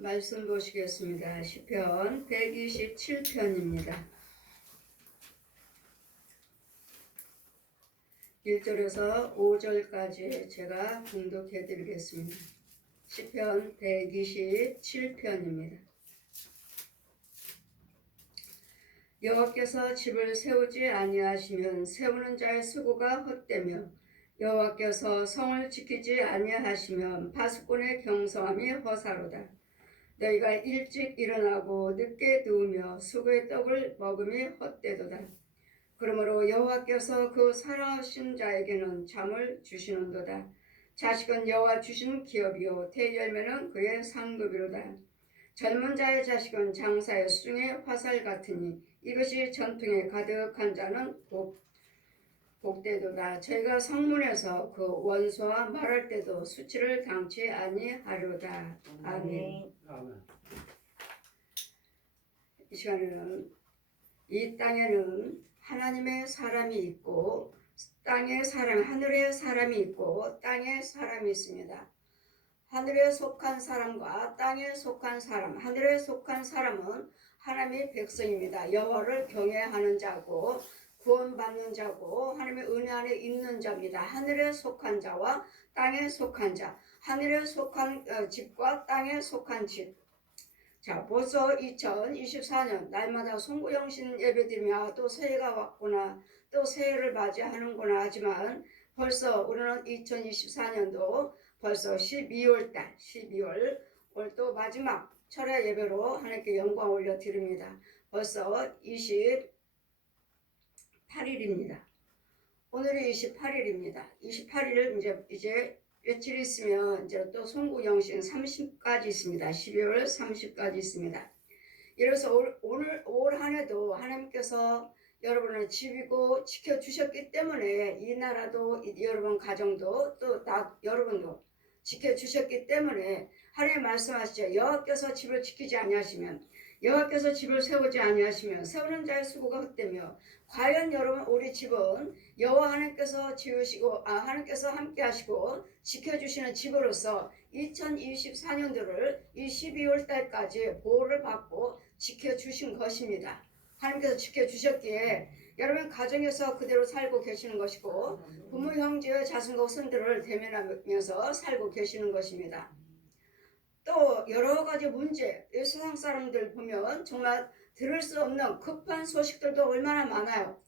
말씀 보시겠습니다. 시편 127편입니다. 1절에서 5절까지 제가 봉독해 드리겠습니다. 시편 127편입니다. 여호와께서 집을 세우지 아니하시면 세우는 자의 수고가 헛되며 여호와께서 성을 지키지 아니하시면 파수꾼의 경성함이 허사로다. 너희가 일찍 일어나고 늦게 누우며 수고의 떡을 먹음이 헛되도다. 그러므로 여호와께서 그 사랑하신 자에게는 잠을 주시는도다. 자식은 여호와 주신 기업이요 대열매는 그의 상급이로다. 젊은 자의 자식은 장사의 숭의 화살 같으니 이것이 전통에 가득한 자는 복되도다. 저희가 성문에서 그 원수와 말할 때도 수치를 당치 아니하려다. 아멘. 이 시간에는 이 땅에는 하나님의 사람이 있고 땅의 사람, 하늘의 사람이 있고 땅의 사람이 있습니다. 하늘에 속한 사람과 땅에 속한 사람, 하늘에 속한 사람은 하나님의 백성입니다. 여호와를 경외하는 자고 구원받는 자고 하나님의 은혜 안에 있는 자입니다. 하늘에 속한 자와 땅에 속한 자, 하늘에 속한 집과 땅에 속한 집. 자, 벌써 2024년 날마다 송구영신 예배드리며 또 새해가 왔구나, 또 새해를 맞이하는구나 하지만 벌써 우리는 2024년도 벌써 12월달, 12월 오늘 또 마지막 철야 예배로 하나님께 영광 올려드립니다. 벌써 28일입니다. 오늘이 28일입니다. 28일 이제 며칠 있으면 이제 또 송구영신 30까지 있습니다. 12월 30까지 있습니다. 이래서 올 한 해도 하나님께서 여러분을 지키고 지켜주셨기 때문에 이 나라도 여러분 가정도 또 여러분도 지켜주셨기 때문에 하나님 말씀하시죠. 여호와께서 집을 지키지 아니하시면 여호와께서 집을 세우지 아니하시면 세우는 자의 수고가 헛되며 과연 여러분 우리 집은 여호와 하나님께서 지으시고 하나님께서 함께 하시고 지켜주시는 집으로서 2024년도를 이 12월 달까지 보호를 받고 지켜주신 것입니다. 하나님께서 지켜주셨기에 여러분 가정에서 그대로 살고 계시는 것이고 부모 형제 자손과 손들을 대면하면서 살고 계시는 것입니다. 또 여러 가지 문제, 이 세상 사람들 보면 정말 들을 수 없는 급한 소식들도 얼마나 많아요.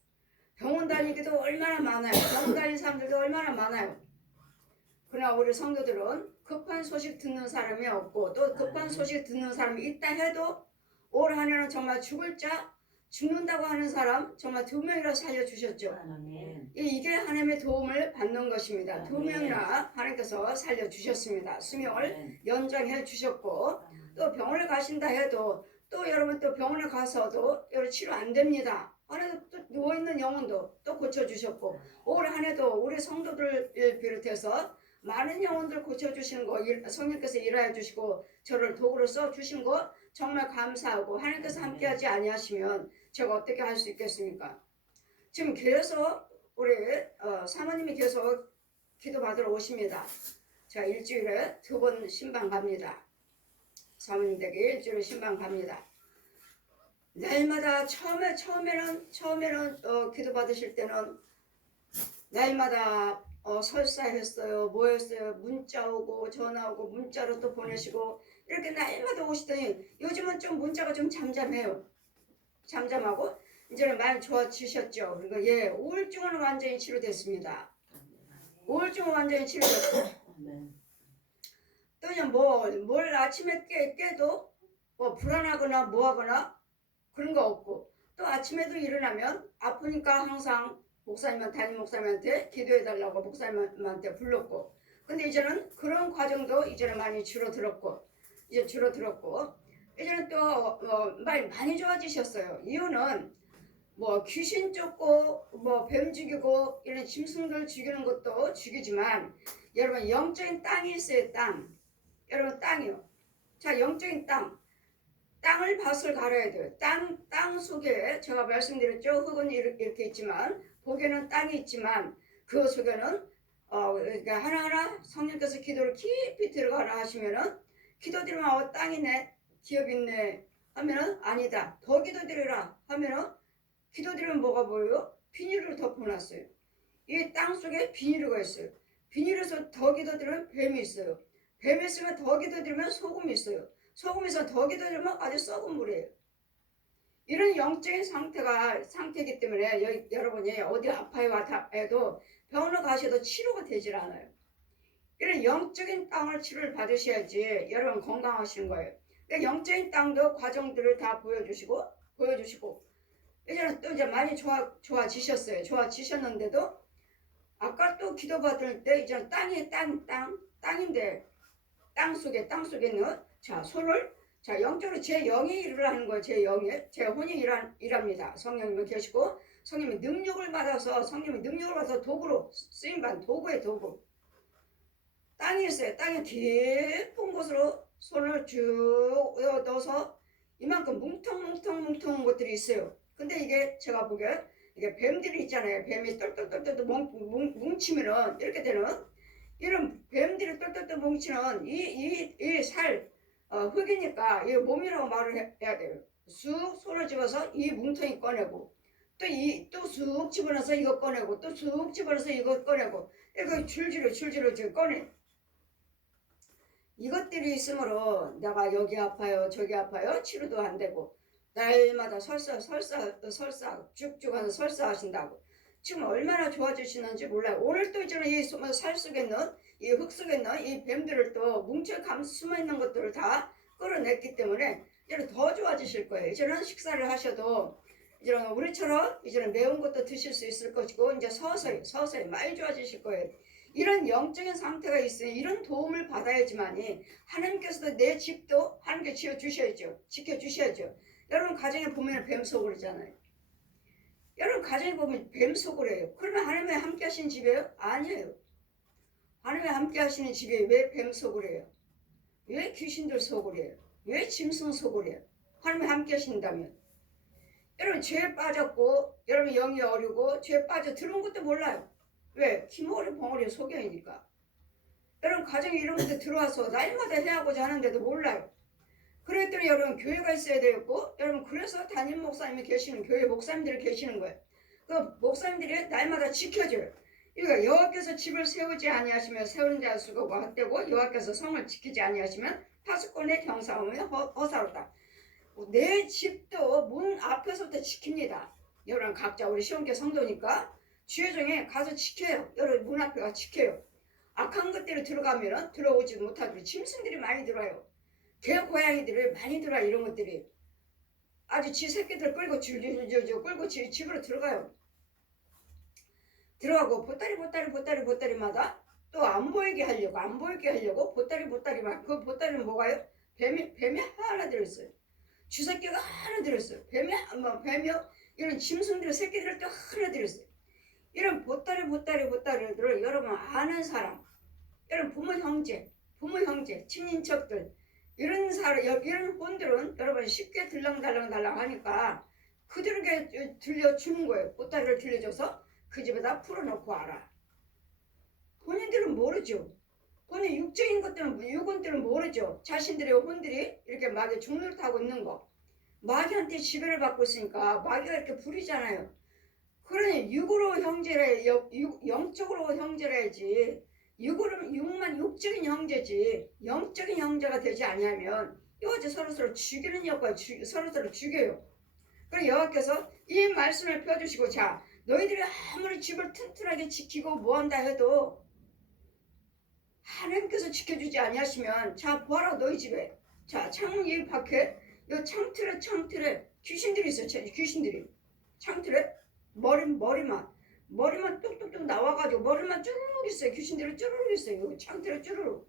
병원 다니기도 얼마나 많아요. 병원 다니는 사람들도 얼마나 많아요. 그러나 우리 성도들은 급한 소식 듣는 사람이 없고 또 급한 소식 듣는 사람이 있다 해도 올 한 해는 정말 죽는다고 하는 사람 정말 2명이라 살려주셨죠. 이게 하나님의 도움을 받는 것입니다. 2명이나 하나님께서 살려주셨습니다. 수명을 연장해 주셨고 또 병원에 가신다 해도 또 여러분 또 병원에 가서도 치료 안 됩니다. 안에도 또 누워있는 영혼도 또 고쳐주셨고 올 한 해도 우리 성도들 비롯해서 많은 영혼들 고쳐주시는 거 성령께서 일하여 주시고 저를 도구로 써주신 거 정말 감사하고 하나님께서 함께하지 아니하시면 제가 어떻게 할 수 있겠습니까? 지금 계속 우리 사모님이 계속 기도받으러 오십니다. 제가 일주일에 2번 신방 갑니다. 사모님 댁에 일주일에 신방 갑니다. 날마다 처음에는 기도받으실 때는 날마다 설사했어요. 뭐 했어요. 문자 오고 전화 오고 문자로 또 보내시고 이렇게 날마다 오시더니 요즘은 좀 문자가 좀 잠잠해요. 잠잠하고 이제는 많이 좋아지셨죠. 그러니까 우울증은 완전히 치료됐습니다. 우울증은 완전히 치료됐고 또 이제 뭘 아침에 깨도 뭐 불안하거나 뭐하거나 그런 거 없고 또 아침에도 일어나면 아프니까 항상 담임 목사님한테 기도해달라고 목사님한테 불렀고 근데 이제는 그런 과정도 이제는 많이 줄어들었고 이제는 또 많이 좋아지셨어요. 이유는 뭐 귀신 쫓고 뭐 뱀 죽이고 이런 짐승들 죽이는 것도 죽이지만 여러분 영적인 땅이 있어요. 여러분 땅이요. 자, 영적인 땅을 밭을 갈아야 돼요. 땅 속에 제가 말씀드렸죠. 흙은 이렇게 있지만 복에는 땅이 있지만 그 속에는 그러니까 하나하나 성령께서 기도를 깊이 들어가라 하시면은 기도드리면 땅이네, 기업 있네 하면은 아니다. 더 기도드리라 하면은 기도드리면 뭐가 보여요? 비닐을 덮어놨어요. 이 땅 속에 비닐가 있어요. 비닐에서 더 기도드리면 뱀이 있어요. 뱀이 있으면 더 기도드리면 소금이 있어요. 소금에서 더 기도드리면 아주 썩은 물이에요. 이런 영적인 상태이기 때문에 여러분이 어디 아파요 해도 병원을 가셔도 치료가 되질 않아요. 이런 영적인 땅을 치료를 받으셔야지 여러분 건강하시는 거예요. 그러니까 영적인 땅도 과정들을 다 보여주시고 이제는 또 이제 많이 좋아지셨어요. 좋아지셨는데도 아까 또 기도받을 때 이제는 땅인데 땅 속에는 자 손을 자 영적으로 제 영이 일을 하는 거예요. 제 혼이 일합니다. 성령님이 계시고 성령님이 능력을 받아서 도구로 쓰임받은 도구의 도구. 땅이 있어요. 땅에 깊은 곳으로 손을 쭉 넣어서 이만큼 뭉텅뭉텅 것들이 있어요. 근데 이게 제가 보기에 이게 뱀들이 있잖아요. 뱀이 똘똘똘똘 뭉치면은 이렇게 되는 이런 뱀들이 똘똘똘 뭉치는 이 살 흙이니까 이 몸이라고 말을 해야 돼요. 쑥 손을 집어서 이 뭉텅이 꺼내고 또 쑥 집어넣어서 이거 꺼내고 또 쑥 집어넣어서 이거 꺼내고 이렇게 줄줄이 지금 꺼내. 이것들이 있으므로 내가 여기 아파요 저기 아파요 치료도 안 되고 날마다 설사 쭉쭉 하는 설사하신다고 지금 얼마나 좋아지시는지 몰라요. 오늘 또 이제는 이 살 속에 있는 이 흙 속에 있는 이 뱀들을 또 뭉쳐 숨어있는 것들을 다 끌어냈기 때문에 이제는 더 좋아지실 거예요. 이제는 식사를 하셔도 이제는 우리처럼 이제는 매운 것도 드실 수 있을 것이고 이제 서서히 많이 좋아지실 거예요. 이런 영적인 상태가 있으니 이런 도움을 받아야지만이 하나님께서도 내 집도 하나님께 지켜주셔야죠. 여러분 가정에 보면 뱀소굴이잖아요. 여러분 가정에 보면 뱀소굴이에요. 그러면 하나님이 함께 하시는 집이에요? 아니에요. 하나님이 함께 하시는 집이 왜 뱀소굴이에요? 왜 귀신들 소굴이에요? 왜 짐승 소굴이에요? 하나님이 함께 하신다면 여러분 죄에 빠졌고 여러분 영이 어리고 죄에 빠져 들어온 것도 몰라요. 왜? 기머리 벙어리 속여이니까. 여러분 가정에 이런 것들 들어와서 날마다 해야하고자 하는데도 몰라요. 그랬더니 여러분 교회가 있어야 되겠고 여러분 그래서 담임 목사님이 계시는 교회 목사님들이 계시는 거예요. 그 목사님들이 날마다 지켜줘요. 그러니까 여호와께서 집을 세우지 아니하시면 세우는 자 수가 헛되고 여호와께서 성을 지키지 아니하시면 파수꾼의 경사함이 허사롭다. 내 집도 문 앞에서부터 지킵니다. 여러분 각자 우리 시온교 성도니까 주의종에 가서 지켜요. 여러분 문 앞에가 지켜요. 악한 것들이 들어가면 들어오지 못하고 짐승들이 많이 들어와요. 개 고양이들이 많이 들어와요. 이런 것들이 아주 지 새끼들 끌고 줄줄줄 끌고 집으로 들어가요. 들어가고 보따리마다 또 안 보이게 하려고 보따리만 그 보따리는 뭐가요? 뱀이 하나 들어있어요. 쥐새끼가 하나 들어있어요. 뱀이 이런 짐승들의 새끼들을 또 하나 들어있어요. 이런 보따리들을 여러분 아는 사람, 여러분 부모 형제, 친인척들 이런 혼들은 여러분 쉽게 들랑달랑 하니까 그들에게 들려주는 거예요. 보따리를 들려줘서 그 집에다 풀어놓고 와라. 본인들은 모르죠. 본인 육적인 육혼들은 모르죠. 자신들의 혼들이 이렇게 마귀 종로를 타고 있는 거. 마귀한테 지배를 받고 있으니까 마귀가 이렇게 부리잖아요. 그러니 육으로 형제래, 영적으로 형제래야지. 육적인 형제지. 영적인 형제가 되지 아니하면 이것이 서로서로 죽이는 역할, 서로서로 죽여요. 그럼 여호와께서 이 말씀을 펴주시고 자 너희들이 아무리 집을 튼튼하게 지키고 뭐한다 해도 하나님께서 지켜주지 아니하시면 자 보아라 너희 집에 자 창문 이 밖에 이 창틀에 귀신들이 있어요. 귀신들이 창틀에 머리만 뚝뚝뚝 나와가지고 머리만 쭈르륵 있어요. 귀신들이 쭈르륵 있어요. 창틀에 쭈르륵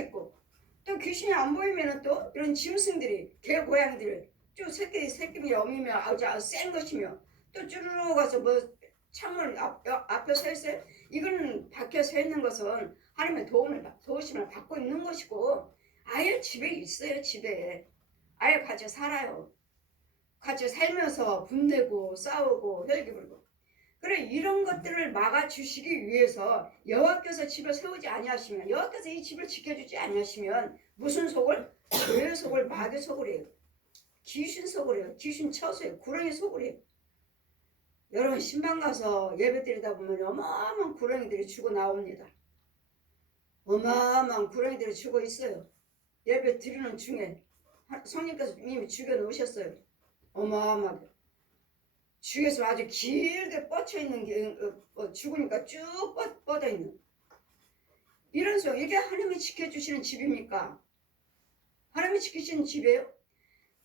있고 또 귀신이 안 보이면 또 이런 짐승들이 개 고양이들이 쭉 새끼 영이며 아주 센 것이며 또 쭈르륵 가서 뭐 창문 앞에 서 있어요. 이거는 밖에 서 있는 것은 하나님의 도우심을 받고 있는 것이고 아예 집에 있어요. 집에 아예 같이 살아요. 같이 살면서 분내고 싸우고 혈기 부리고 그래 이런 것들을 막아주시기 위해서 여호와께서 집을 세우지 아니하시면, 여호와께서 이 집을 지켜주지 아니하시면 무슨 속을? 죄의 속을, 마귀의 속을 해요. 귀신 속을 해요. 귀신 처소예요. 구렁이 속을 해요. 여러분 신방 가서 예배 드리다 보면 어마어마한 구렁이들이 죽어 나옵니다. 어마어마한 구렁이들이 죽어 있어요. 예배 드리는 중에 성령께서 이미 죽여 놓으셨어요. 어마어마하게. 죽여서 아주 길게 뻗쳐 있는 게 죽으니까 쭉 뻗어 있는 이런 속. 이게 하나님이 지켜주시는 집입니까? 하나님이 지키시는 집이에요?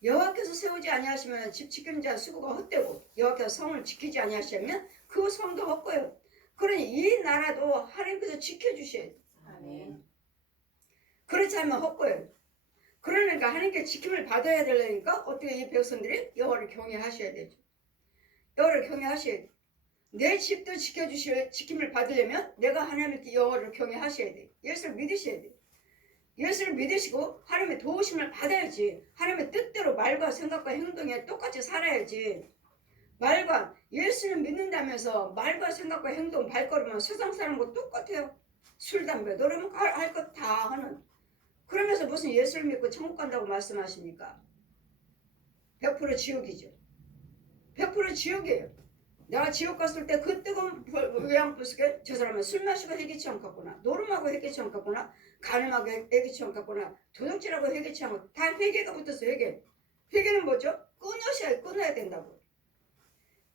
여호와께서 세우지 아니하시면 집 지키는 자 수고가 헛되고, 여호와께서 성을 지키지 아니하시면 그 성도 헛고요. 그러니 이 나라도 하나님께서 지켜주셔야 돼요. 아멘. 그렇지 않으면 헛고요. 그러니까 하나님께 지킴을 받아야 되려니까 어떻게 이 백성들이 여호와를 경외하셔야 되죠. 여호와를 경외하셔야 돼요. 내 집도 지킴을 받으려면 내가 하나님께 여호와를 경외하셔야 돼요. 예수를 믿으셔야 돼요. 예수를 믿으시고 하나님의 도우심을 받아야지. 하나님의 뜻대로 말과 생각과 행동에 똑같이 살아야지. 말과 예수를 믿는다면서 말과 생각과 행동, 발걸음은 세상 사람과 똑같아요. 술, 담배, 노래면 할 것 다 하는. 그러면서 무슨 예수를 믿고 천국 간다고 말씀하십니까? 100% 지옥이죠. 100% 지옥이에요. 내가 지옥 갔을 때 그 뜨거운 외양불 속에 저 사람은 술 마시고 회개치 않겠구나, 노름하고 회개치 않겠구나, 가늠하고 회개치 않겠구나, 도둑질하고 회개치 않고, 다 회개가 붙었어. 회개는 뭐죠? 끊어야 된다고.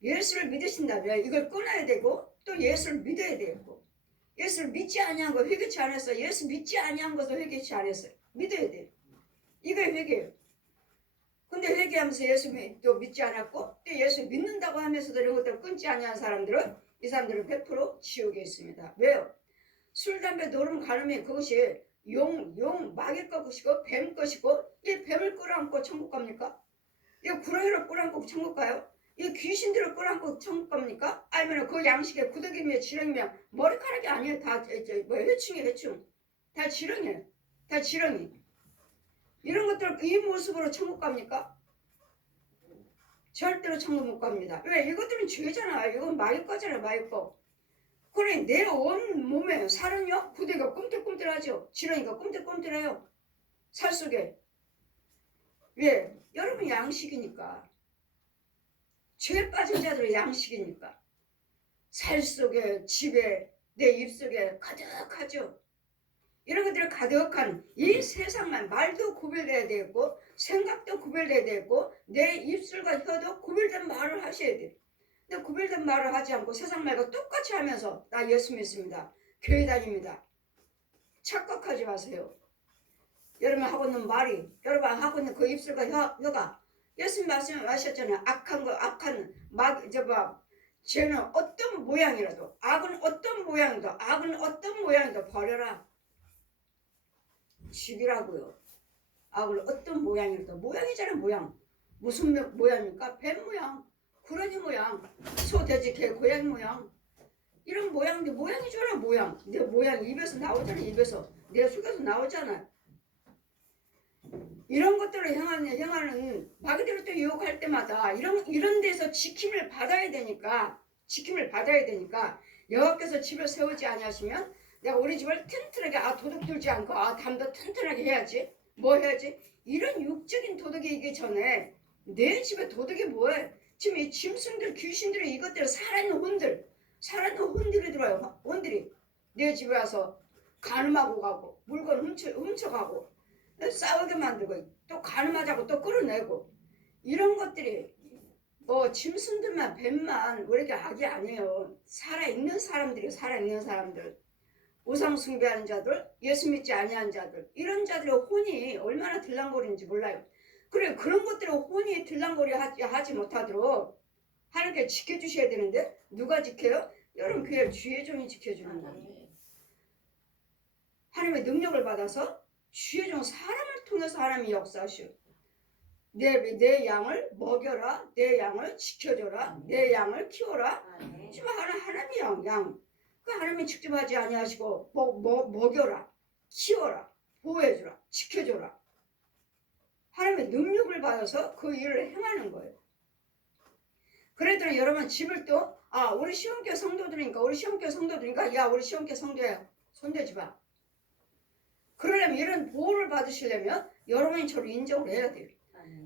예수를 믿으신다면 이걸 끊어야 되고, 또 예수를 믿어야 되고, 예수를 믿지 아니한 거 회개치 않았어. 예수 믿지 아니한 것도 회개치 않았어요. 믿어야 돼요. 이게 회개예요. 근데 회개하면서 예수도 믿지 않았고, 또 예수 믿는다고 하면서도 이런 것들을 끊지 아니한 사람들은, 이 사람들은 100% 지옥에 있습니다. 왜요? 술, 담배, 노름, 가늠이 그것이 마귀 것이고 뱀 것이고, 이 뱀을 끌어안고 천국 갑니까? 이 구렁이를 끌어안고 천국 가요? 이 귀신들을 끌어안고 천국 갑니까? 아니면 그 양식에 구더기며 지렁이며 머리카락이 아니에요. 다 해충. 다 지렁이에요. 다 지렁이. 이런 것들 이 모습으로 천국 갑니까? 절대로 천국 못 갑니다. 왜? 이것들은 죄잖아. 이건 마귀 거잖아. 마귀 거. 그래 내 온 몸에 살은요, 구더기가 꿈틀꿈틀하죠. 지렁이가 꿈틀꿈틀해요. 살 속에. 왜? 여러분 양식이니까. 죄에 빠진 자들의 양식이니까. 살 속에, 집에, 내 입속에 가득하죠. 이런 것들이 가득한 이 세상만, 말도 구별돼야 되고 생각도 구별돼야 되고 내 입술과 혀도 구별된 말을 하셔야 돼요. 근데 구별된 말을 하지 않고 세상 말과 똑같이 하면서 나 예수 믿습니다, 교회 다닙니다, 착각하지 마세요. 여러분 하고 있는 말이, 여러분 하고 있는 그 입술과 혀가 예수님 말씀하셨잖아요. 악한 죄는 어떤 모양이라도, 악은 어떤 모양이도 버려라. 죽이라고요. 악을 어떤 모양이라도. 모양이잖아요. 모양. 무슨 모양입니까? 뱀 모양, 구렁이 모양, 소, 돼지, 개, 고양이 모양. 이런 모양인데 모양이잖아. 모양. 내 모양 입에서 나오잖아. 입에서 내 속에서 나오잖아. 이런 것들을 향하는 마귀들을 또 유혹할 때마다 이런 데서 지킴을 받아야 되니까 여호와께서 집을 세우지 아니하시면 내가 우리 집을 튼튼하게, 도둑 들지 않고, 담도 튼튼하게 해야지. 뭐 해야지? 이런 육적인 도둑이기 전에 내 집에 도둑이 뭐해? 지금 이 짐승들, 귀신들이 이것들, 살아있는 혼들이 들어요. 혼들이 내 집에 와서 간음하고 가고, 물건 훔쳐가고, 싸우게 만들고, 또 간음하자고 또 끌어내고, 이런 것들이 짐승들만, 뱀만 왜 이렇게 악이 아니에요. 살아있는 사람들, 우상 숭배하는 자들, 예수 믿지 아니하는 자들, 이런 자들의 혼이 얼마나 들랑거리는지 몰라요. 그래, 그런 것들을 혼이 들랑거리 하지 못하도록 하나님께 지켜주셔야 되는데, 누가 지켜요? 여러분 교회 주의 종이 지켜주는 거예요. 하나님의 능력을 받아서 주의 종, 사람을 통해서 하나님이 역사하시오. 내 양을 먹여라, 내 양을 지켜줘라, 내 양을 키워라. 지금 하나님이 양. 그 하나님이 직접 하지 아니하시고 먹여라, 키워라, 보호해주라, 지켜줘라. 하나님의 능력을 받아서 그 일을 행하는 거예요. 그랬더니 여러분 집을 또 아, 우리 시험교 성도들이니까, 야, 우리 시험교 성도야. 손대지 마. 그러려면 이런 보호를 받으시려면 여러분이 저를 인정을 해야 돼요.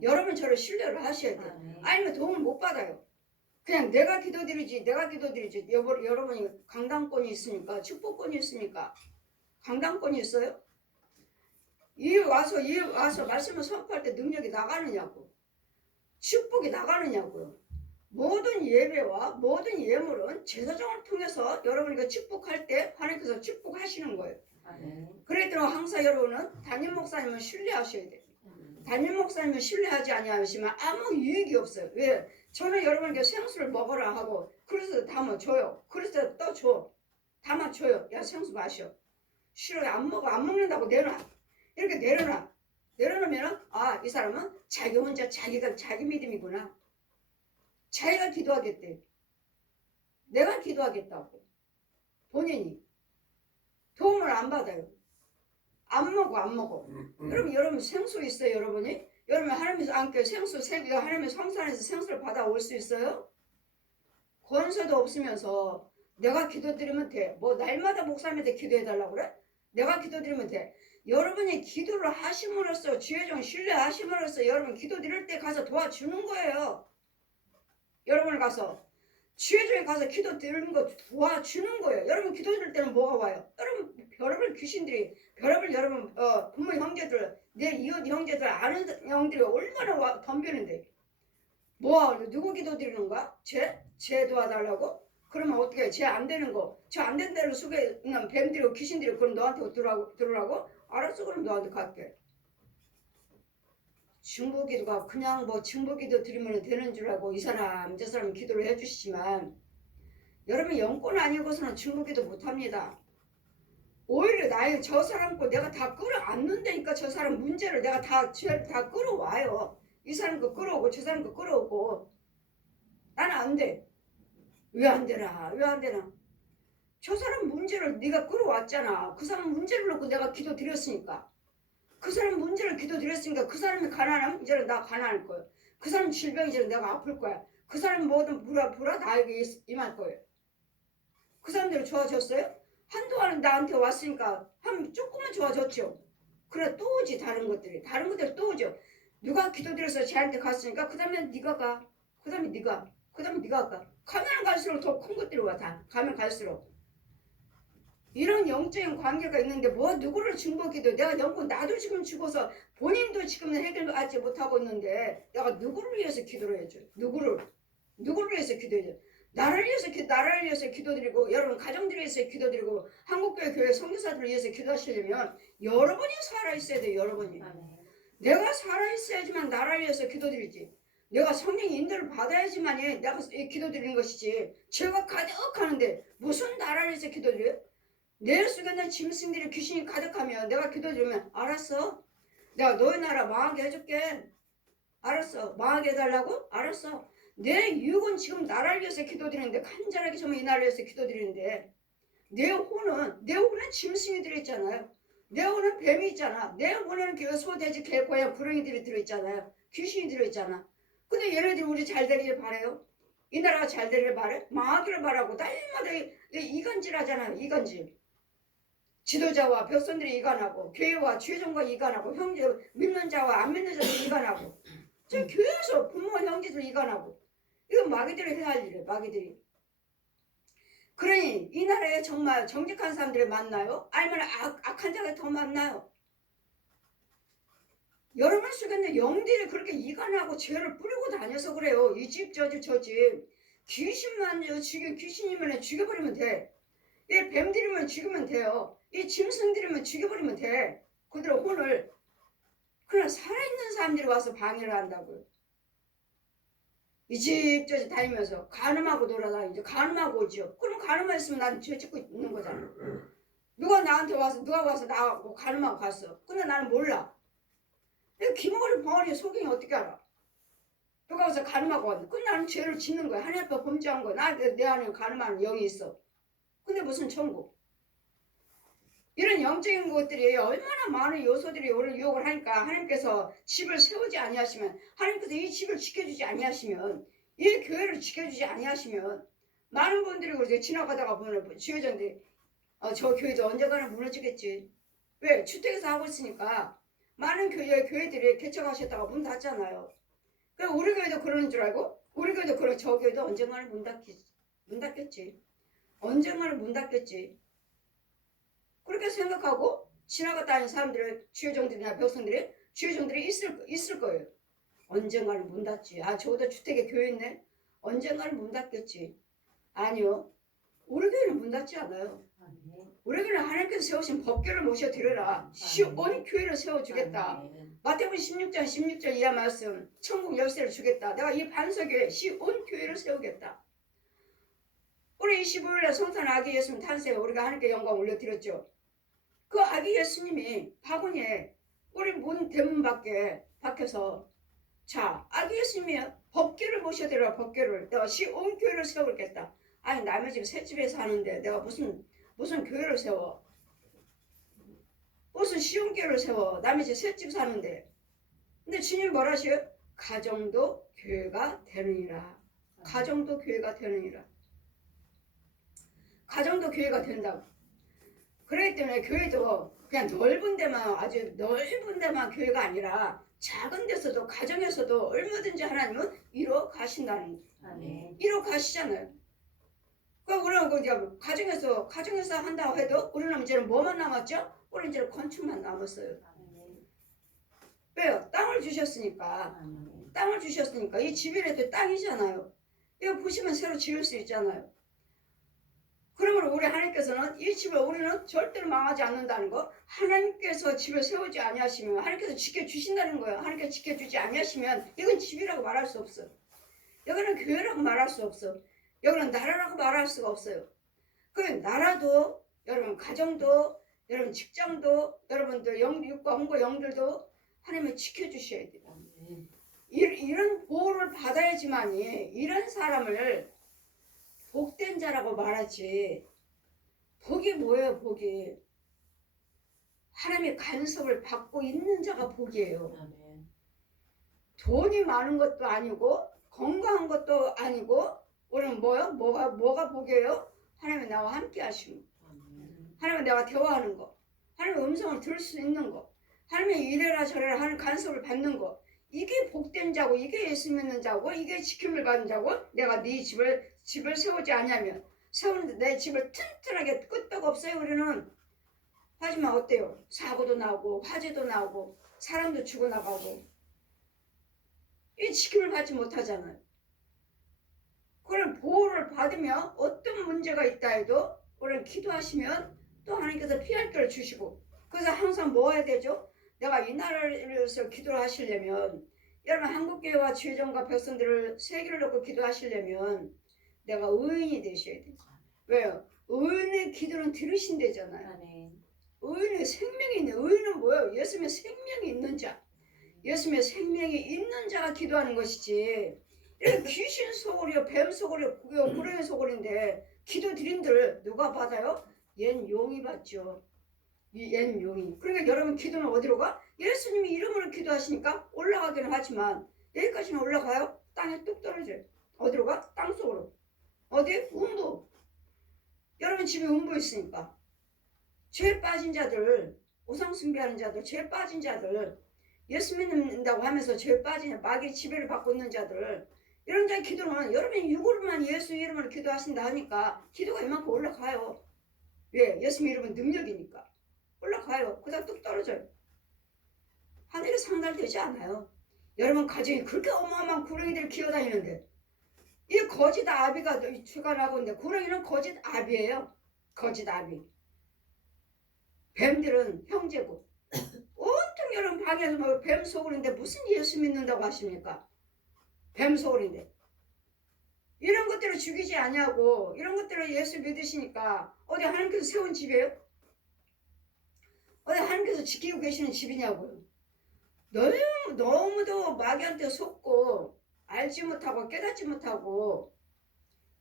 여러분 저를 신뢰를 하셔야 돼요. 아니면 도움을 못 받아요. 그냥 내가 기도드리지. 여러분이 강당권이 있으니까, 축복권이 있으니까. 강당권이 있어요? 이 와서 말씀을 선포할 때 능력이 나가느냐고. 축복이 나가느냐고요. 모든 예배와 모든 예물은 제사장을 통해서 여러분이 축복할 때 하나님께서 축복하시는 거예요. 그랬더니 항상 여러분은 담임 목사님을 신뢰하셔야 돼요. 담임 목사님을 신뢰하지 아니하시면 아무 유익이 없어요. 왜? 저는 여러분에게 생수를 먹어라 하고 그래서 담아줘요. 그래서 또 줘. 담아줘요. 야, 생수 마셔. 싫어요. 안 먹는다고 내놔. 이렇게 내려놔. 내려놓으면 아, 이 사람은 자기 혼자 자기 믿음이구나. 자기가 기도하겠대. 내가 기도하겠다고. 본인이 도움을 안 받아요. 안 먹어. 여러분 생수 있어요, 여러분이? 여러분 하나님께서 안게 하나님의 성산에서 생수를 받아올 수 있어요? 권세도 없으면서 내가 기도드리면 돼. 뭐 날마다 목사님한테 기도해달라고 그래? 내가 기도드리면 돼. 여러분이 기도를 하심으로써 주의종 신뢰하심으로써 여러분 기도드릴 때 가서 도와주는 거예요. 여러분을 가서 주의종에 가서 기도 드리는 거 도와주는 거예요. 여러분 기도 드릴 때는 뭐가 와요? 여러분 별의별 귀신들이 여러분 부모 형제들 내 이웃 형제들 아는 형들이 얼마나 덤비는데 뭐 누구 기도 드리는 거야? 쟤 도와달라고? 그러면 어떻게 해? 쟤 안 되는 거 저 안 된 대로 속에 있는 뱀들이고 귀신들이 그럼 너한테 들으라고? 알았어 그럼 너한테 갈게. 중보기도가 그냥 뭐 중보기도 드리면 되는 줄 알고 이 사람 저 사람 기도를 해주시지만 여러분 영권 아니고서는 중보기도 못합니다. 오히려 나의 저 사람 거 내가 다 끌어안는다니까. 저 사람 문제를 내가 다 끌어와요. 이 사람 거 끌어오고 저 사람 거 끌어오고. 나는 안 돼. 왜 안 되나? 저 사람 문제를 네가 끌어왔잖아. 그 사람 문제를 놓고 내가 기도 드렸으니까. 그 사람 문제를 기도 드렸으니까 그 사람이 가난하면 이제는 나 가난할 거예요. 그 사람 질병이제는 내가 아플 거야. 그 사람 뭐든 불화 나에게 임할 거예요. 그 사람들은 좋아졌어요? 한동안은 나한테 왔으니까 조금은 좋아졌죠. 그래 또 오지. 다른 것들 또 오죠. 누가 기도드려서 쟤한테 갔으니까 그 다음에 네가 가. 그 다음에 네가 가. 가면 갈수록 더 큰 것들이 와. 다 가면 갈수록. 이런 영적인 관계가 있는데 뭐 누구를 중보기도 내가 영권 나도 지금 죽어서 본인도 지금 해결하지 못하고 있는데 내가 누구를 위해서 기도를 해줘? 누구를 위해서 기도해줘? 나를 위해서 기도드리고 여러분 가정들을 위해서 기도드리고 한국교회 교회 선교사들을 위해서 기도하시려면 여러분이 살아있어야 돼요. 여러분이. 내가 살아있어야지만 나를 위해서 기도드리지. 내가 성령 인도를 받아야지만이 내가 기도드리는 것이지. 죄가 가득하는데 무슨 나를 위해서 기도드려요? 내 속에 있는 짐승들이 귀신이 가득하면 내가 기도드리면 알았어. 내가 너희 나라 망하게 해줄게. 알았어. 망하게 해달라고? 알았어. 내 육은 지금 나라를 위해서 기도드리는데 간절하게 정말 이 나라를 위해서 기도드리는데 내 혼은 짐승이 들어있잖아요. 내 혼은 뱀이 있잖아. 내 혼에는 소돼지 개고양 구렁이들이 들어있잖아요. 귀신이 들어있잖아. 근데 얘네들이 우리 잘 되기를 바래요? 이 나라가 잘 되기를 바래? 망하기를 바라고 날마다 이간질하잖아요. 이간질. 지도자와 백성들이 이간하고 교회와 주의종과 이간하고 형제 믿는 자와 안 믿는 자들 이간하고 저 교회에서 부모 형제들 이간하고 이건 마귀들이 해야 할 일이에요. 마귀들이. 그러니 이 나라에 정말 정직한 사람들이 많나요? 아니면 악한 자가 더 많나요? 여러분 속에 있는 영들이 그렇게 이간하고 죄를 뿌리고 다녀서 그래요. 이 집 저 집 저 집. 귀신이면 죽여버리면 돼. 이 뱀들이면 죽이면 돼요. 이 짐승들이면 죽여버리면 돼. 그들의 혼을. 그러나 살아있는 사람들이 와서 방해를 한다고요. 이 집 저 집 다니면서 간음하고 돌아다니죠. 간음하고 오죠. 그럼 간음만 있으면 나는 죄 짓고 있는 거잖아. 누가 와서 나하고 간음하고 갔어. 근데 나는 몰라. 기머리 벙어리 속이 어떻게 알아? 누가 와서 간음하고 왔는데 그럼 나는 죄를 짓는 거야. 하나님 앞에 범죄한 거야. 내 안에 간음하는 영이 있어. 근데 무슨 천국? 이런 영적인 것들이 얼마나 많은 요소들이 오늘 유혹을 하니까 하나님께서 집을 세우지 아니하시면 하나님께서 이 집을 지켜주지 아니하시면 이 교회를 지켜주지 아니하시면 많은 분들이 그러죠. 지나가다가 보면 주회장들이 저 교회도 언젠가는 무너지겠지. 왜? 주택에서 하고 있으니까 많은 교회들이 개척하셨다가 문 닫잖아요. 그럼 우리 교회도 그러는 줄 알고 우리 교회도 저 교회도 언젠가는 문 닫겠지. 언젠가는 문 닫겠지. 그렇게 생각하고 지나갔다 하는 사람들의 주회장들이나 백성들이 있을 거예요. 언젠가는 문 닫지. 저기도 주택에 교회 있네. 언젠가는 문 닫겠지. 아니요. 우리 교회는 문 닫지 않아요. 우리 교회는 하나님께서 세우신 법궤를 모셔드려라. 시온 교회를 세워주겠다. 마태복음 16장 이하 말씀, 천국 열쇠를 주겠다. 내가 이 반석에 시온 교회를 세우겠다. 우리 25일에 성탄 아기 예수님 탄생에 우리가 하나님께 영광 올려드렸죠. 그 아기 예수님이 바구니에 우리 문 대문 밖에 박혀서 자, 아기 예수님이 법궤를 모셔드려라. 법궤를. 내가 시온 교회를 세우겠다. 아니 남의 집 새집에서 하는데 내가 무슨 교회를 세워? 무슨 시온 교회를 세워? 남의 집 새집 사는데. 근데 주님 뭐라 하셔요? 가정도 교회가 되느니라. 가정도 교회가 되느니라. 가정도 교회가 된다고. 그렇기 때문에 교회도 그냥 넓은 데만 아주 넓은 데만 교회가 아니라 작은 데서도 가정에서도 얼마든지 하나님은 이뤄 가신다는 거예요. 이뤄 가시잖아요. 우리는 그 가정에서 한다고 해도 우리는 이제는 뭐만 남았죠? 우리는 이제 건축만 남았어요. 왜요? 땅을 주셨으니까. 땅을 주셨으니까 이 집이라도 땅이잖아요. 이거 보시면 새로 지을 수 있잖아요. 그러므로 우리 하나님께서는 이 집을 우리는 절대로 망하지 않는다는 거. 하나님께서 집을 세우지 아니하시면 하나님께서 지켜주신다는 거예요. 하나님께서 지켜주지 아니하시면 이건 집이라고 말할 수 없어. 여기는 교회라고 말할 수 없어. 여기는 나라라고 말할 수가 없어요. 그 나라도 여러분 가정도 여러분 직장도 여러분들 육과 홍고 영들도 하나님이 지켜주셔야 돼요. 이런 보호를 받아야지만이 이런 사람을 복된 자라고 말하지. 복이 뭐예요? 복이 하나님의 간섭을 받고 있는 자가 복이에요. 돈이 많은 것도 아니고 건강한 것도 아니고 우리는 뭐요? 뭐가 복이에요? 하나님이 나와 함께 하시는 거. 하나님이 내가 대화하는 거. 하나님의 음성을 들을 수 있는 거. 하나님의 이래라 저래라 하는 간섭을 받는 거. 이게 복된 자고 이게 예수 믿는 자고 이게 지킴을 받는 자고 내가 네 집을 세우지 않냐면 세우는데 내 집을 튼튼하게 끄떡 없어요. 우리는. 하지만 어때요? 사고도 나고 화재도 나고 사람도 죽어나가고 이 지킴을 받지 못하잖아요. 그런 보호를 받으며 어떤 문제가 있다 해도 우리는 기도하시면 또 하나님께서 피할 길을 주시고 그래서 항상 뭐 해야 되죠? 내가 이 나라를 위해서 기도를 하시려면 여러분 한국교회와 지회장과 백성들을 세계를 놓고 기도하시려면 내가 의인이 되셔야 돼요. 왜요? 의인의 기도는 들으신대잖아요. 의인의 생명이 있는 의인은 뭐예요? 예수님의 생명이 있는 자. 예수님의 생명이 있는 자가 기도하는 것이지 이렇게 귀신 소굴이요 뱀 소굴이요 구렁이 소굴인데 기도 드림들 누가 받아요? 얜 용이 받죠. 얜 용이. 그러니까 여러분 기도는 어디로 가? 예수님이 이름으로 기도하시니까 올라가기는 하지만 여기까지는 올라가요? 땅에 뚝 떨어져요. 어디로 가? 땅속으로. 어디? 음부. 여러분 집에 음부 있으니까 죄 빠진 자들 우상 숭배하는 자들 죄 빠진 자들 예수 믿는다고 하면서 죄 빠진 마귀 지배를 받고 있는 자들 이런 자의 기도는 여러분이 육으로만 예수 이름으로 기도하신다 하니까 기도가 이만큼 올라가요. 왜? 예수 이름은 능력이니까 올라가요. 그다음 뚝 떨어져요. 하늘에 상달되지 않아요. 여러분 가정이 그렇게 어마어마한 구렁이들이 기어다니는데 이 거짓 아비가 출간하고 있는데 구렁이는 거짓 아비예요. 거짓 아비. 뱀들은 형제고 온통 여러분 방에서 뭐 뱀 소굴인데 무슨 예수 믿는다고 하십니까? 뱀 소굴인데 이런 것들을 죽이지 아니하고 이런 것들을 예수 믿으시니까 어디 하나님께서 세운 집이에요? 어디 하나님께서 지키고 계시는 집이냐고요. 너무도 마귀한테 속고 알지 못하고 깨닫지 못하고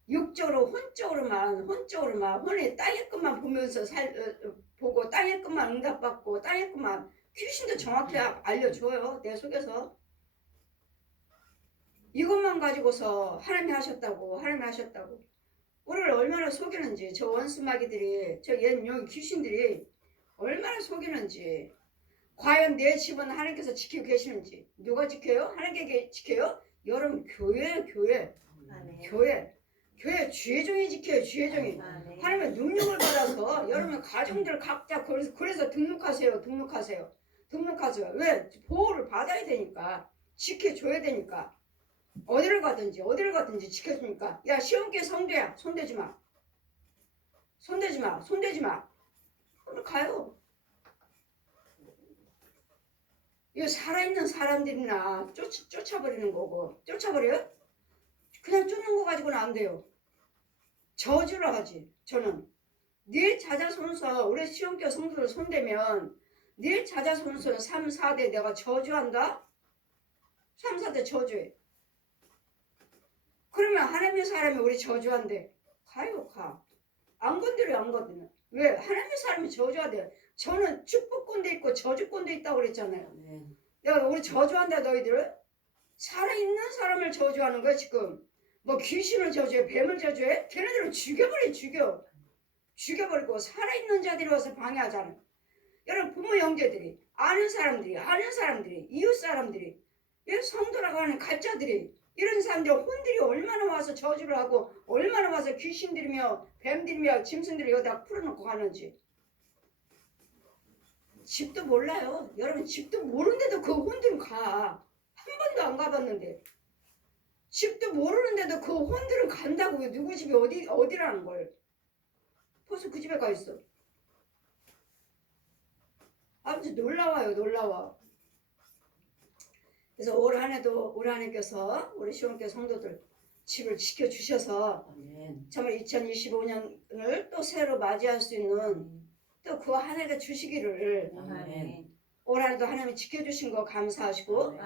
육적으로 혼적으로만 혼의 땅의 것만 보면서 보고 땅의 것만 응답받고 땅의 것만 귀신도 정확히 알려줘요. 내 속에서 이것만 가지고서 하나님이 하셨다고 우리를 얼마나 속이는지, 저 원수마귀들이, 저 옛용 귀신들이 얼마나 속이는지, 과연 내 집은 하나님께서 지키고 계시는지. 누가 지켜요? 하나님께 지켜요? 여러분, 교회예요, 교회. 교회 주의종이 지켜요, 주의종이. 하나님의 능력을 받아서 여러분 가정들 각자 그래서 등록하세요. 왜? 보호를 받아야 되니까, 지켜줘야 되니까. 어디를 가든지 지켜주니까. 야, 시험계 성도야, 손대지 마. 오늘 가요. 이 살아있는 사람들이나 쫓아버리는 거고. 쫓아버려요? 그냥 쫓는 거 가지고는 안 돼요. 저주를 하지. 저는 네 자자손손, 우리 시험교 성도를 손대면 네 자자손손 3, 4대 내가 저주한다? 3, 4대 저주해. 그러면 하나님의 사람이 우리 저주한대. 가요, 가. 안 건드려. 왜? 하나님의 사람이 저주하대. 저는 축복권도 있고 저주권도 있다고 그랬잖아요. 내가 우리 저주한다, 너희들. 살아있는 사람을 저주하는 거야, 지금. 뭐 귀신을 저주해, 뱀을 저주해? 걔네들은 죽여버리고 살아있는 자들이 와서 방해하잖아. 여러분, 부모 형제들이, 아는 사람들이, 이웃 사람들이, 성도라고 하는 가짜들이, 이런 사람들 혼들이 얼마나 와서 저주를 하고 얼마나 와서 귀신들이며 뱀들이며 짐승들이 여기다 풀어놓고 가는지. 집도 몰라요. 여러분, 집도 모르는데도 그 혼들은 가. 한 번도 안 가봤는데. 집도 모르는데도 그 혼들은 간다고요. 누구 집이 어디라는 걸. 벌써 그 집에 가 있어. 아무튼 놀라워. 그래서 올 한해도 우리 하나님께서 우리 시온교회 성도들 집을 지켜주셔서 정말 2025년을 또 새로 맞이할 수 있는 또 그 한 해가 주시기를 올 한해도 하나님이 지켜주신 거 감사하시고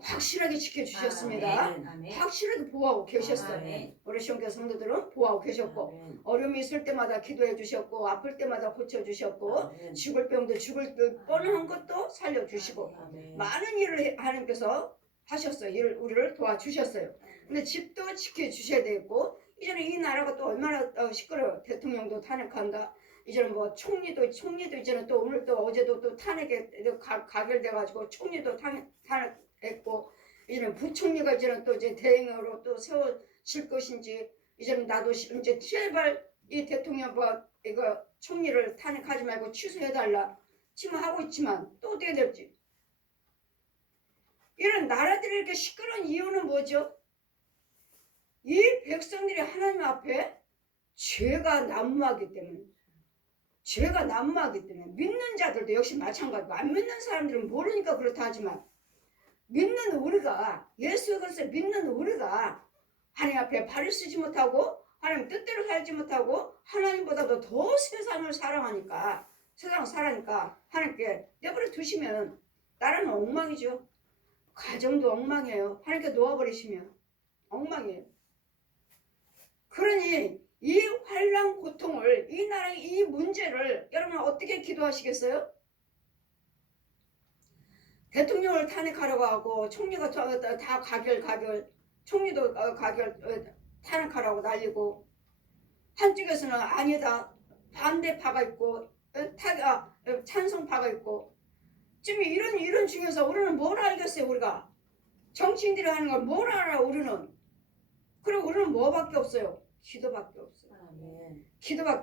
확실하게 지켜주셨습니다. 확실하게 보호하고 계셨어요. 우리 시온교회 성도들은 보호하고 계셨고 어려움이 있을 때마다 기도해 주셨고 아플 때마다 고쳐주셨고 죽을 병도 죽을 뻔한 것도 살려주시고 많은 일을 하나님께서 하셨어요. 우리를 도와주셨어요. 근데 집도 지켜주셔야 되겠고 이제는 이 나라가 또 얼마나 시끄러워요. 대통령도 탄핵한다. 이제는 뭐 총리도 이제는 또 오늘 또 어제도 또 탄핵에 가결돼가지고 총리도 탄핵했고 이제는 부총리가 이제는 또 이제 대행으로 또 세워질 것인지 이제는 나도 이제 제발 이 대통령 이거 총리를 탄핵하지 말고 취소해달라 지금 하고 있지만 또 어떻게 될지. 이런 나라들이 이렇게 시끄러운 이유는 뭐죠? 이 백성들이 하나님 앞에 죄가 난무하기 때문에 믿는 자들도 역시 마찬가지고 안 믿는 사람들은 모르니까 그렇다 하지만 믿는 우리가 예수 그리스도 믿는 우리가 하나님 앞에 발을 쓰지 못하고 하나님 뜻대로 살지 못하고 하나님보다도 더 세상을 사랑하니까 하나님께 내버려 두시면 나라는 엉망이죠. 가정도 엉망이에요. 하나님께 놓아버리시면 엉망이에요. 그러니 이 환난 고통을 이 나라의 이 문제를 여러분 어떻게 기도하시겠어요? 대통령을 탄핵하려고 하고 총리가 다 가결 총리도 탄핵하라고 날리고 한쪽에서는 아니다 반대파가 있고 찬성파가 있고 지금 이런 중에서 우리는 뭘 알겠어요? 우리가 정치인들이 하는 걸 뭘 알아? 우리는 그리고 우리는 뭐밖에 없어요? 기도밖에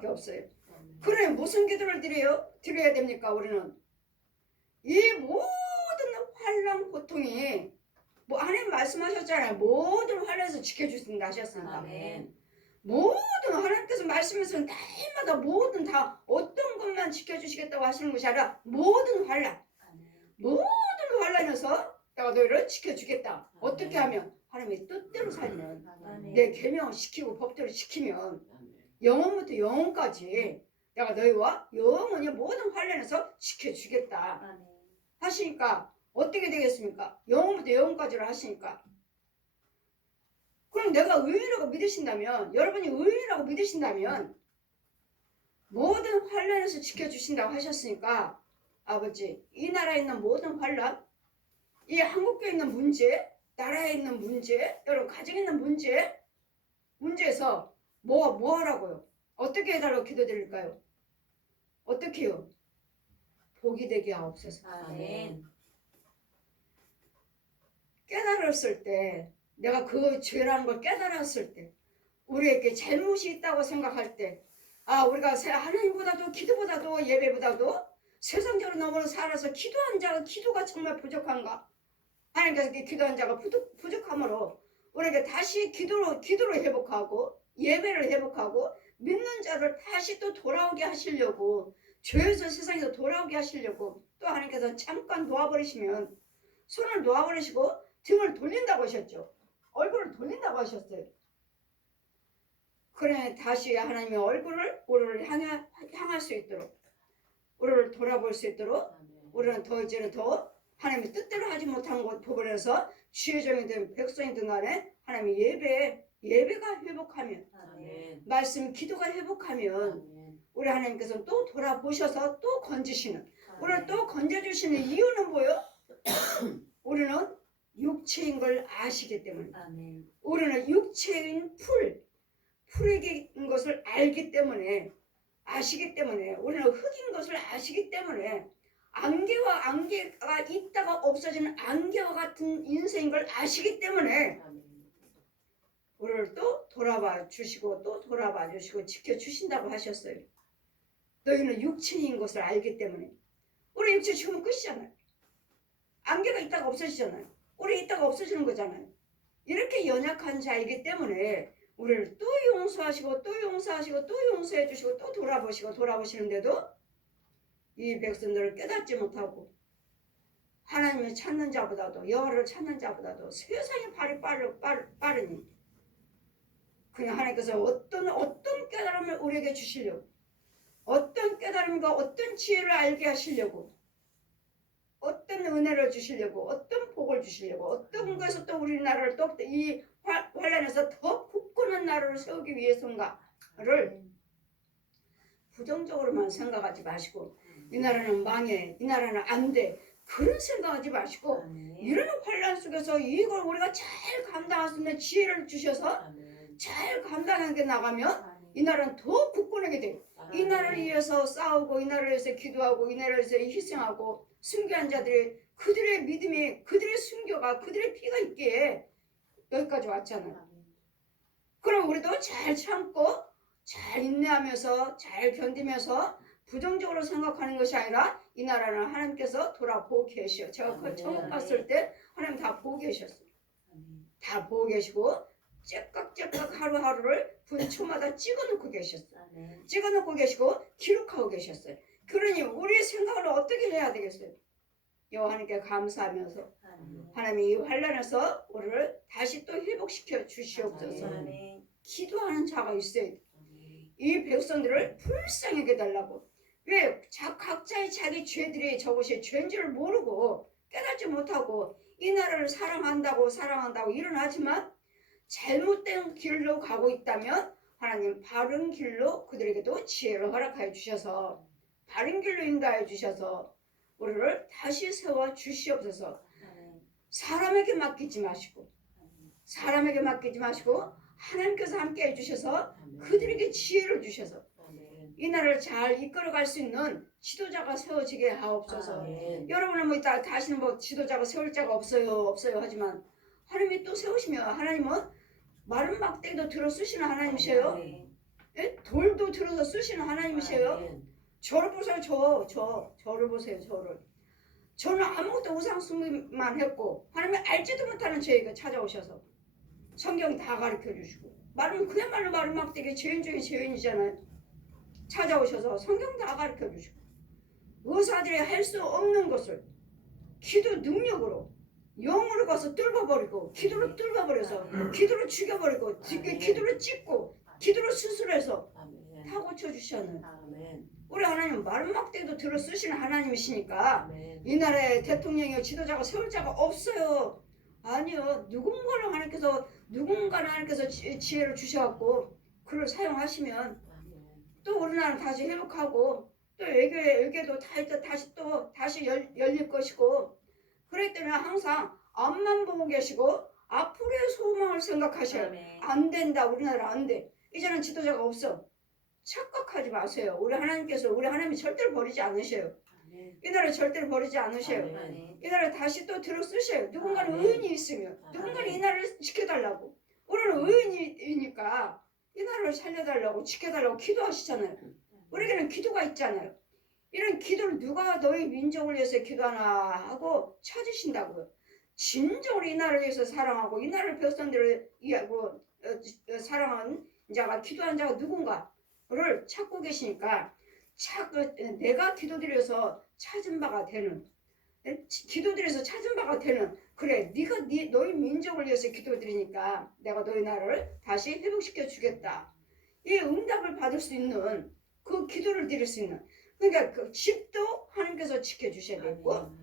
없어요. 그래 무슨 기도를 드려야 됩니까? 우리는 이 모든 환난 고통이 뭐 하나님 말씀하셨잖아요. 모든 환난에서 지켜주신다 하셨습니다. 모든 하나님께서 말씀에서는 때마다 모든 다 어떤 것만 지켜주시겠다고 하시는 것이 아니라 모든 환난에서 내가 너희를 지켜주겠다. 어떻게 하면 하나님의 뜻대로 살면 내 계명을 지키고 법대로 지키면 영원부터 영원까지 내가 너희와 영원히 모든 환난에서 지켜주겠다 하시니까 어떻게 되겠습니까? 영원부터 영원까지를 하시니까 그럼 내가 의인이라고 믿으신다면 여러분이 의인이라고 믿으신다면 모든 환난에서 지켜주신다고 하셨으니까 아버지 이 나라에 있는 모든 환난 이 한국교에 있는 문제 나라에 있는 문제 여러분 가정에 있는 문제에서 뭐 하라고요? 어떻게 해달라고 기도드릴까요? 어떻게요? 복이 되게 하옵소서. 아멘. 깨달았을 때, 내가 그 죄라는 걸 깨달았을 때, 우리에게 잘못이 있다고 생각할 때, 우리가 하나님보다도 기도보다도 예배보다도 세상적으로 너무 살아서 기도한 자가 기도가 정말 부족한가? 하나님께서 기도한 자가 부족함으로 우리에게 다시 기도로 회복하고 예배를 회복하고 믿는 자를 다시 또 돌아오게 하시려고, 죄에서 세상에서 돌아오게 하시려고 또 하나님께서 잠깐 놓아버리시면 손을 놓아버리시고 등을 돌린다고 하셨죠. 얼굴을 돌린다고 하셨어요. 그래 다시 하나님의 얼굴을 우리를 향할 수 있도록, 우리를 돌아볼 수 있도록, 우리는 더 이제는 더 하나님의 뜻대로 하지 못한 것 부분에서 지혜종이든 백성이든 간에 하나님의 예배가 회복하면, 말씀 기도가 회복하면 우리 하나님께서는 또 돌아보셔서 또 건지시는, 우리를 또 건져주시는 이유는 뭐요? 우리는 육체인 걸 아시기 때문에, 우리는 육체인 풀인 것을 알기 때문에, 아시기 때문에, 우리는 흙인 것을 아시기 때문에, 안개가 있다가 없어지는 안개와 같은 인생인 걸 아시기 때문에 우리를 또 돌아봐 주시고 또 돌아봐 주시고 지켜주신다고 하셨어요. 너희는 육체인 것을 알기 때문에. 우리 육체 죽으면 끝이잖아요. 안개가 있다가 없어지잖아요. 우리 있다가 없어지는 거잖아요. 이렇게 연약한 자이기 때문에 우리를 또 용서하시고 또 용서하시고 또 용서해 주시고 또 돌아보시는데도 이 백성들을 깨닫지 못하고 하나님을 찾는 자보다도, 여호와를 찾는 자보다도 세상의 발이 빠르니 그냥 하나님께서 어떤 깨달음을 우리에게 주시려고, 어떤 깨달음과 어떤 지혜를 알게 하시려고, 어떤 은혜를 주시려고, 어떤 복을 주시려고, 어떤 것에서 또 우리나라를 또 이 환란에서 더 굳건한 나라를 세우기 위해서인가를 부정적으로만 생각하지 마시고, 이 나라는 망해, 이 나라는 안 돼, 그런 생각하지 마시고 이런 환란 속에서 이걸 우리가 잘 감당할 수 있는 지혜를 주셔서 잘 감당하게 나가면 이 나라는 더 굳건하게 돼요. 이 나라를 위해서 싸우고, 이 나라를 위해서 기도하고, 이 나라를 위해서 희생하고 순교한 자들이, 그들의 믿음이, 그들의 순교가, 그들의 피가 있기에 여기까지 왔잖아요. 그럼 우리도 잘 참고 잘 인내하면서 잘 견디면서 부정적으로 생각하는 것이 아니라 이 나라는 하나님께서 돌아보고 계셔. 제가 그 천국 갔을 때 하나님 다 보고 계셨어요. 다 보고 계시고 째깍째깍 하루하루를 분초마다 찍어놓고 계셨어요. 찍어놓고 계시고 기록하고 계셨어요. 그러니 우리의 생각을 어떻게 해야 되겠어요? 여호와님께 감사하면서 하나님이 이 환란에서 우리를 다시 또 회복시켜 주시옵소서. 기도하는 자가 있어야 돼. 이 백성들을 불쌍하게 해달라고. 왜? 각자의 자기 죄들이 저것이 죄인 줄을 모르고 깨닫지 못하고 이 나라를 사랑한다고 일어나지만 잘못된 길로 가고 있다면 하나님 바른 길로 그들에게도 지혜를 허락하여 주셔서 바른 길로 인도하여 주셔서 우리를 다시 세워 주시옵소서. 사람에게 맡기지 마시고 하나님께서 함께 해주셔서 그들에게 지혜를 주셔서 이 나라를 잘 이끌어갈 수 있는 지도자가 세워지게 하옵소서. 여러분은 뭐 다시는 뭐 지도자가 세울 자가 없어요 하지만 하나님이 또 세우시면, 하나님은 마른 막대기도 들어 쓰시는 하나님이세요. 예? 돌도 들어서 쓰시는 하나님이세요. 저를 보세요. 저를 보세요. 저는 아무것도 우상 숭배만 했고 하나님이 알지도 못하는 저에게 찾아오셔서 성경 다 가르쳐 주시고, 그야말로 마른 막대기 죄인 중에 죄인이잖아요. 찾아오셔서 성경 다 가르쳐 주시고 의사들이 할 수 없는 것을 기도 능력으로 영으로 가서 뚫어버리고, 기도로 뚫어버려서 기도로 죽여버리고, 기도로 찢고 기도로 수술해서 다 고쳐주셨는 우리 하나님 마른 막대기도 들어 쓰시는 하나님이시니까 이 나라의 대통령이요 지도자가 세울 자가 없어요. 아니요. 누군가는 하나님께서 지혜를 주셔갖고 그를 사용하시면 또 우리나라는 다시 회복하고 또 외교도 다시 열릴 것이고, 그랬기 때문에 항상 앞만 보고 계시고 앞으로의 소망을 생각하셔요. 안 된다. 우리나라 안 돼. 이제는 지도자가 없어. 착각하지 마세요. 우리 하나님이 절대로 버리지 않으셔요. 이 나라를 절대로 버리지 않으셔요. 이 나라를 다시 또 들어 쓰셔요. 누군가는 의인이 있으면 누군가는 이 나라를 지켜달라고. 우리는 의인이니까 이 나라를 살려달라고 지켜달라고 기도하시잖아요. 우리에게는 기도가 있잖아요. 이런 기도를 누가 너희 민족을 위해서 기도하나 하고 찾으신다고요. 진정으로 이 나라를 위해서 사랑하고 이 나라를 백성들을 이해하고 사랑하는 자가 기도하는 자가 누군가를 찾고 계시니까 내가 기도드려서 찾은 바가 되는 기도드려서 찾은 바가 되는 그래 네가 너희 민족을 위해서 기도드리니까 내가 너희 나라를 다시 회복시켜 주겠다. 이 응답을 받을 수 있는 그 기도를 드릴 수 있는 그러니까 그 집도 하나님께서 지켜주셔야 되고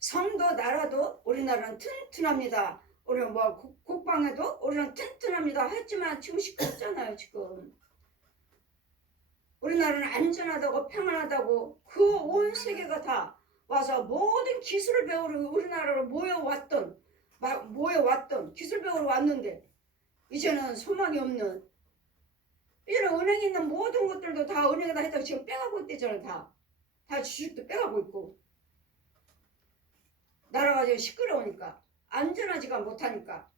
성도 나라도 우리나라는 튼튼합니다. 우리 뭐 국방에도 우리는 튼튼합니다 했지만 지금 시끄럽잖아요. 지금 우리나라는 안전하다고 평안하다고 그 온 세계가 다 와서 모든 기술을 배우러 우리나라로 모여왔던 기술 배우러 왔는데 이제는 소망이 없는 이제는 은행에 있는 모든 것들도 다 은행에다 했다가 지금 빼가고 있대잖아요. 다 주식도 빼가고 있고 나라가 지금 시끄러우니까 안전하지가 못하니까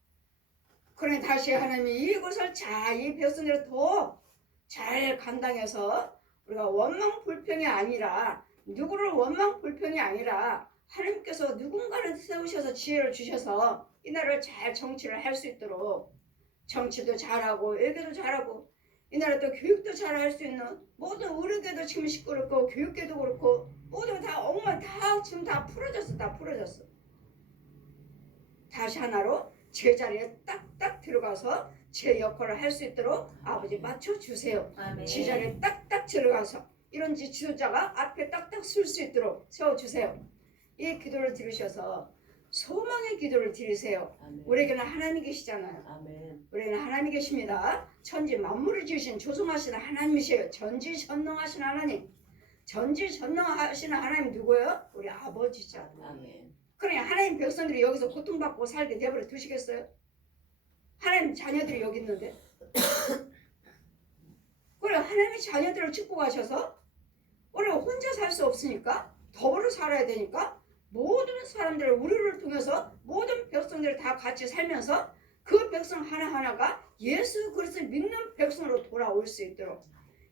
그러니 다시 하나님이 이것을 이 백성들을 더 잘 감당해서 우리가 원망불평이 아니라 누구를 원망불평이 아니라 하나님께서 누군가를 세우셔서 지혜를 주셔서 이 나라를 잘 정치를 할 수 있도록 정치도 잘하고 외교도 잘하고 이 나라 또 교육도 잘할 수 있는 모든 의료계도 지금 시끄럽고 교육계도 그렇고 모든 다 엉망 다 지금 다 풀어졌어. 다시 하나로 제자리에 딱딱 들어가서 제 역할을 할 수 있도록 아버지 맞춰주세요. 제자리에 딱딱 들어가서 이런 지도자가 앞에 딱딱 설 수 있도록 세워주세요. 이 기도를 들으셔서 소망의 기도를 드리세요. 우리에게는 하나님이 계시잖아요. 우리에게는 하나님이 계십니다. 천지 만물을 지으신 조성하시는 하나님이세요. 전지전능하신 하나님. 전지전능하시는 하나님 누구예요? 우리 아버지죠. 그러니 하나님 백성들이 여기서 고통받고 살게 내버려 두시겠어요? 하나님 자녀들이 여기 있는데 그래 하나님의 자녀들을 축복하셔서 우리가 혼자 살 수 없으니까 더불어 살아야 되니까 모든 사람들을 우리를 통해서 모든 백성들을 다 같이 살면서 그 백성 하나하나가 예수 그리스도를 믿는 백성으로 돌아올 수 있도록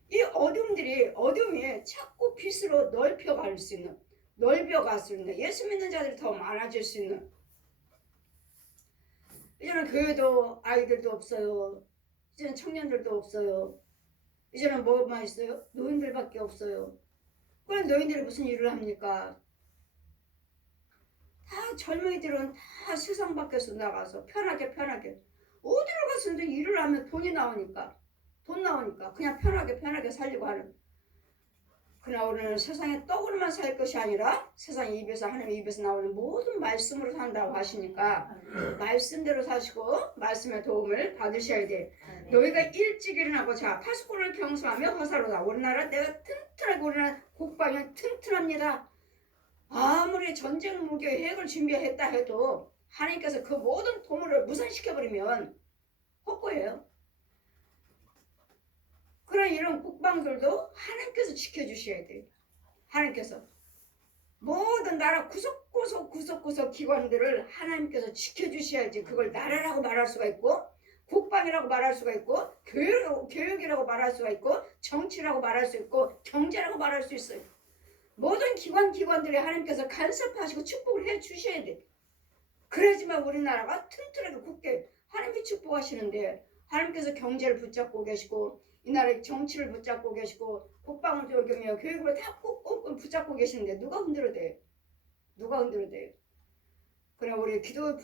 이 어둠이 자꾸 빛으로 넓혀갈 수 있는 예수 믿는 자들이 더 많아질 수 있는 이제는 교회도 아이들도 없어요. 이제는 청년들도 없어요. 이제는 뭐만 있어요? 노인들밖에 없어요. 그럼 노인들이 무슨 일을 합니까? 다 젊은이들은 다 세상 밖에서 나가서 편하게 어디로 가서든 일을 하면 돈 나오니까 그냥 편하게 살려고 하는 그러나 우리는 세상에 떡으로만 살 것이 아니라 세상 입에서 하나님 입에서 나오는 모든 말씀으로 산다고 하시니까 말씀대로 사시고 말씀의 도움을 받으셔야 돼. 너희가 일찍 일어나고 파수꾼을 경수하며 허사로다. 우리나라 내가 튼튼하고 우리나라 국방이 튼튼합니다. 아무리 전쟁 무기의 핵을 준비했다 해도 하나님께서 그 모든 도물을 무산시켜버리면 헛거예요. 그런 이런 국방들도 하나님께서 지켜주셔야 돼요. 하나님께서 모든 나라 구석구석 기관들을 하나님께서 지켜주셔야지 그걸 나라라고 말할 수가 있고 국방이라고 말할 수가 있고 교육이라고 말할 수가 있고 정치라고 말할 수 있고 경제라고 말할 수 있어요. 모든 기관들이 하나님께서 간섭하시고 축복을 해주셔야 돼. 그래야지만 우리나라가 튼튼하게 굳게 하나님이 축복하시는데 하나님께서 경제를 붙잡고 계시고 이 나라의 정치를 붙잡고 계시고 국방을 교육을 다 꼭 붙잡고 계시는데 누가 흔들어야 돼요? 그냥 우리 기도의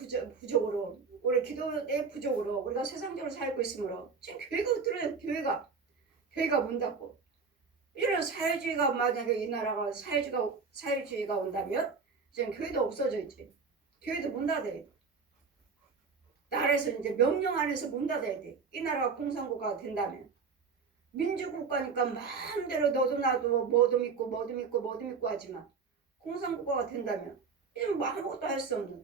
부족으로 우리가 세상적으로 살고 있으므로 지금 교회가 흔들어요. 교회가 문 닫고 이런 사회주의가 만약에 이 나라가 사회주의가 온다면 지금 교회도 없어져 있지. 교회도 문 닫아야 돼. 나라에서 이제 명령 안에서 문 닫아야 돼. 이 나라가 공산국가가 된다면 민주국가니까 마음대로 너도 나도 뭐도 믿고 하지만 공산국가가 된다면 이제 뭐 아무것도 할 수 없는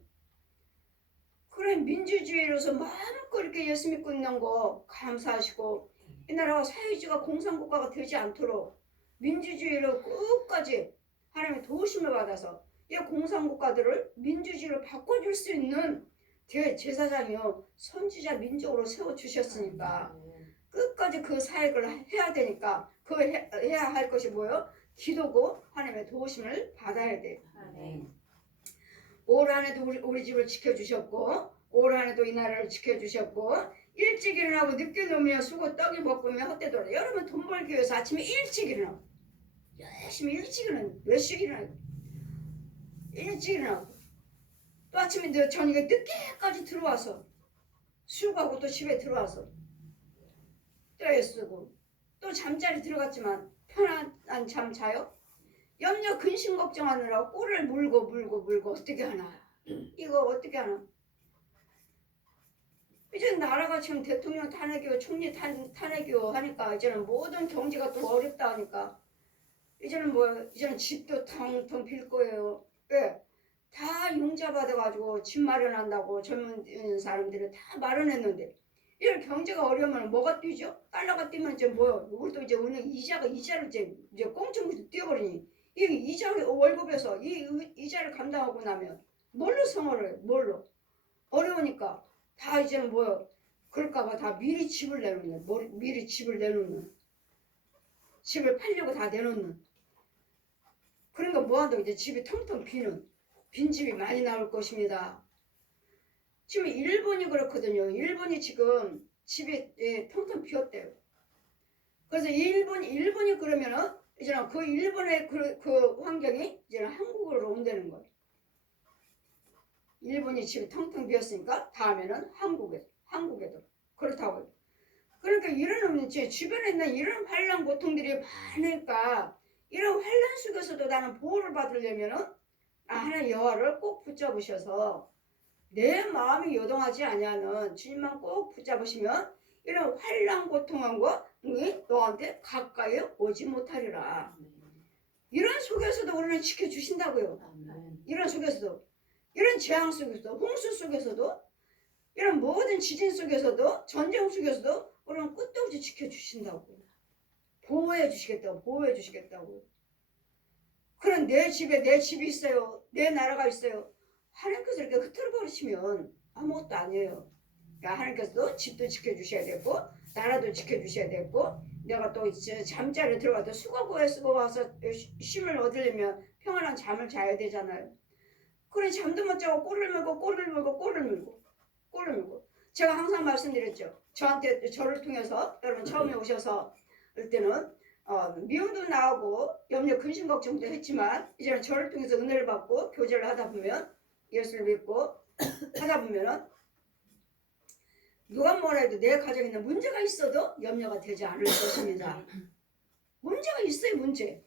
그래 민주주의로서 마음껏 이렇게 예수 믿고 있는 거 감사하시고 이 나라가 사회주의가 공산국가가 되지 않도록 민주주의로 끝까지 하나님의 도우심을 받아서 이 공산국가들을 민주주의로 바꿔줄 수 있는 대제사장이요 선지자 민족으로 세워주셨으니까 끝까지 그 사역을 해야 되니까 그 해야 할 것이 뭐예요? 기도고 하나님의 도우심을 받아야 돼. 올 한해도 우리 집을 지켜주셨고 올 한해도 이 나라를 지켜주셨고 일찍 일어나고 늦게 누우면 수고 떡이 먹으면 헛되더라. 여러분 돈 벌기 위해서 아침에 일찍 일어나 열심히 일찍 일어나 몇 시에 일어나 일찍 일어나고 또 아침에 저녁에 늦게까지 들어와서 수고하고 또 집에 들어와서 또 애쓰고 또 잠자리 들어갔지만 편안한 잠 자요? 염려 근심 걱정하느라고 꼴을 물고 어떻게 하나 이거 어떻게 하나 이제 나라가 지금 대통령 탄핵이고 총리 탄핵이고 하니까 이제는 모든 경제가 또 어렵다 하니까 이제는 집도 텅텅 빌 거예요. 왜? 다 융자 받아가지고 집 마련한다고 젊은 사람들이 다 마련했는데 이런 경제가 어려우면 뭐가 뛰죠? 달러가 뛰면 이제 뭐요? 우리도 이제 은행 이자를 이제 꽁충 뛰어버리니 이 이자 월급에서 이 이자를 감당하고 나면 뭘로 생활을 해요? 뭘로? 어려우니까 다 이제는 뭐요? 그럴까봐 다 미리 집을 내놓는 미리 집을 내놓는 집을 팔려고 다 내놓는 그러니까 뭐한다고 이제 집이 텅텅 비는 빈집이 많이 나올 것입니다. 지금 일본이 그렇거든요. 일본이 지금 집이 텅텅 비었대요. 그래서 일본이 그러면은 이제는 그 일본의 그 환경이 이제는 한국으로 온다는 거예요. 일본이 집이 텅텅 비었으니까 다음에는 한국에도 그렇다고요. 그러니까 이런 제 주변에 있는 이런 환란 고통들이 많으니까 이런 환란 속에서도 나는 보호를 받으려면은 하나님 여호와를 꼭 붙잡으셔서 내 마음이 요동하지 아니하는 주님만 꼭 붙잡으시면 이런 환란 고통한 거 너한테 가까이 오지 못하리라. 이런 속에서도 우리는 지켜주신다고요. 이런 속에서도 이런 재앙 속에서도 홍수 속에서도 이런 모든 지진 속에서도 전쟁 속에서도 우리는 끝도 없이 지켜주신다고 보호해 주시겠다고 그런 내 집이 있어요. 내 나라가 있어요. 하나님께서 이렇게 흐트러 버리시면 아무것도 아니에요. 그러니까 하나님께서도 집도 지켜주셔야 되고 나라도 지켜주셔야 되고 내가 또 잠자리에 들어가도 수고하고 쓰고 와서 쉼을 얻으려면 평안한 잠을 자야 되잖아요. 그래 잠도 못 자고 꼴을 물고 제가 항상 말씀드렸죠. 저를 통해서 여러분 처음에 오셔서 할 때는 미움도 나오고 염려 근심 걱정도 했지만 이제는 저를 통해서 은혜를 받고 교제를 하다 보면 예수를 믿고 하다 보면은 누가 뭐라 해도 내 가정에 있는 문제가 있어도 염려가 되지 않을 것입니다. 문제가 있어요. 문제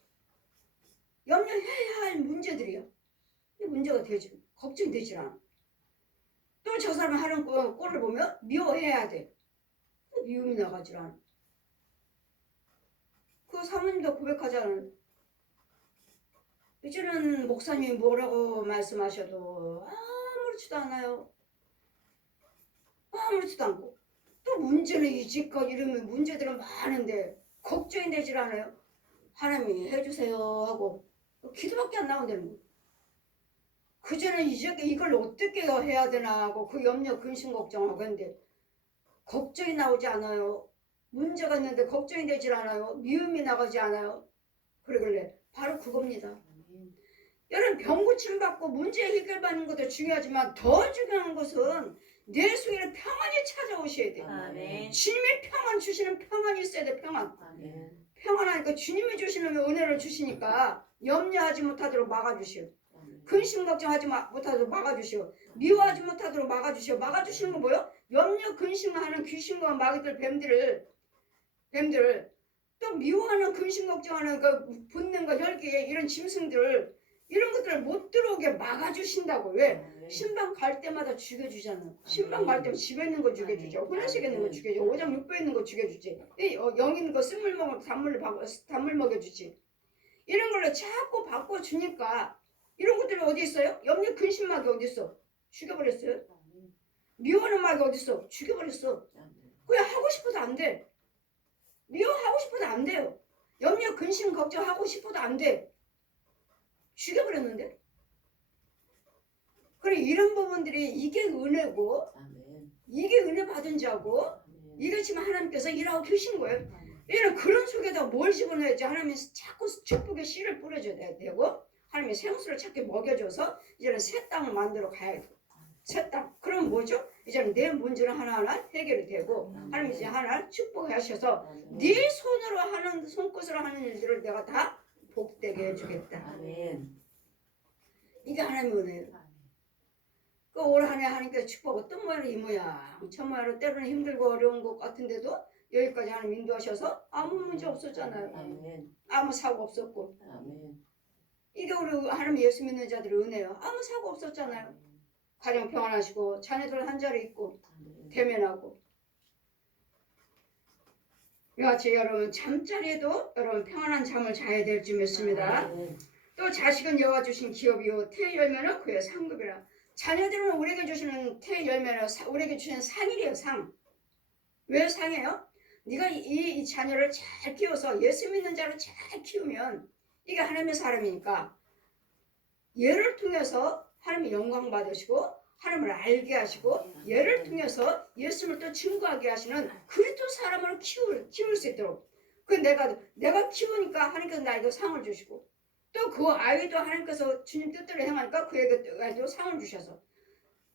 염려해야 할 문제들이요. 문제가 되지 걱정이 되질 않아. 또 저 사람이 하는 꼴을 보면 미워해야 돼. 미움이 나가질 않아. 그 사모님도 고백하잖아요. 이제는 목사님이 뭐라고 말씀하셔도 아무렇지도 않아요. 아무렇지도 않고 또 문제는 이집껏 이러면 문제들은 많은데 걱정이 되질 않아요. 하나님이 해주세요 하고 기도밖에 안 나온다는 거예요. 그전에 이걸 어떻게 해야 되나 하고 그 염려 근심 걱정하고 했는데 걱정이 나오지 않아요. 문제가 있는데 걱정이 되질 않아요. 미움이 나가지 않아요. 그러길래 바로 그겁니다. 여러분 병 고침 받고 문제 해결받는 것도 중요하지만 더 중요한 것은 내 속에 평안이 찾아오셔야 돼요. 아멘. 주님의 평안 주시는 평안이 있어야 돼. 평안. 아멘. 평안하니까 주님이 주시는 은혜를 주시니까 염려하지 못하도록 막아주시오. 근심 걱정하지 못하도록 막아주시오. 미워하지 못하도록 막아주시오. 막아주시는 건 뭐예요? 염려 근심하는 귀신과 마귀들 뱀들 또 미워하는 근심 걱정하는 그 분능과 혈기 이런 짐승들 이런 것들을 못 들어오게 막아주신다고. 왜? 신방 갈 때마다 죽여주잖아. 신방 갈 때마다 집에 있는 거 죽여주죠. 혼인식에 있는 거 죽여주죠. 오장 육부에 있는 거 죽여주지. 영 있는 거 쓴물 먹으면 단물 먹여주지. 이런 걸로 자꾸 바꿔주니까 이런 것들이 어디 있어요? 염려 근심막이 어디 있어? 죽여버렸어요. 미워하는 말이 어딨어? 죽여버렸어. 그냥 하고 싶어도 안 돼. 미워하고 싶어도 안 돼요. 염려, 근심, 걱정하고 싶어도 안 돼. 죽여버렸는데. 그래 이런 부분들이 이게 은혜고 이게 은혜 받은 자고 이게 지금 하나님께서 일하고 계신 거예요. 이런 그런 속에다 뭘 집어넣어야지 하나님이 자꾸 축복의 씨를 뿌려줘야 되고 하나님이 생수를 자꾸 먹여줘서 이제는 새 땅을 만들어 가야 돼. 새 땅. 그럼 뭐죠? 이제는 내 문제는 하나하나 해결이 되고 하나님이 이제 하나 축복하셔서 네 손으로 하는 손끝으로 하는 일들을 내가 다 복되게 해주겠다. 이게 하나님의 은혜예요. 그 올 한해 하나님께서 축복 어떤 모양이 이 모양 저 모양으로 때로는 힘들고 어려운 것 같은데도 여기까지 하나님 인도하셔서 아무 문제 없었잖아요. 아무 사고 없었고 이게 우리 하나님 예수 믿는 자들의 은혜예요. 아무 사고 없었잖아요. 가정 평안하시고 자녀들 한 자리 있고 대면하고 이같이 여러분 잠자리에도 여러분 평안한 잠을 자야 될 줄 믿습니다. 또 자식은 여호와 주신 기업이요 태의 열매는 그의 상급이라. 자녀들은 우리에게 주시는 태의 열매는 우리에게 주시는 상이래요. 상. 왜 상이에요? 네가 이 자녀를 잘 키워서 예수 믿는 자로 잘 키우면 이게 하나님의 사람이니까 얘를 통해서 하나님의 영광 받으시고 하나님을 알게 하시고 얘를 통해서 예수님을 또 증거하게 하시는 그리스도 사람으로 키울 수 있도록 그 내가 키우니까 하나님께서 나에게 상을 주시고 또 그 아이도 하나님께서 주님 뜻대로 행하니까 그에게도 상을 주셔서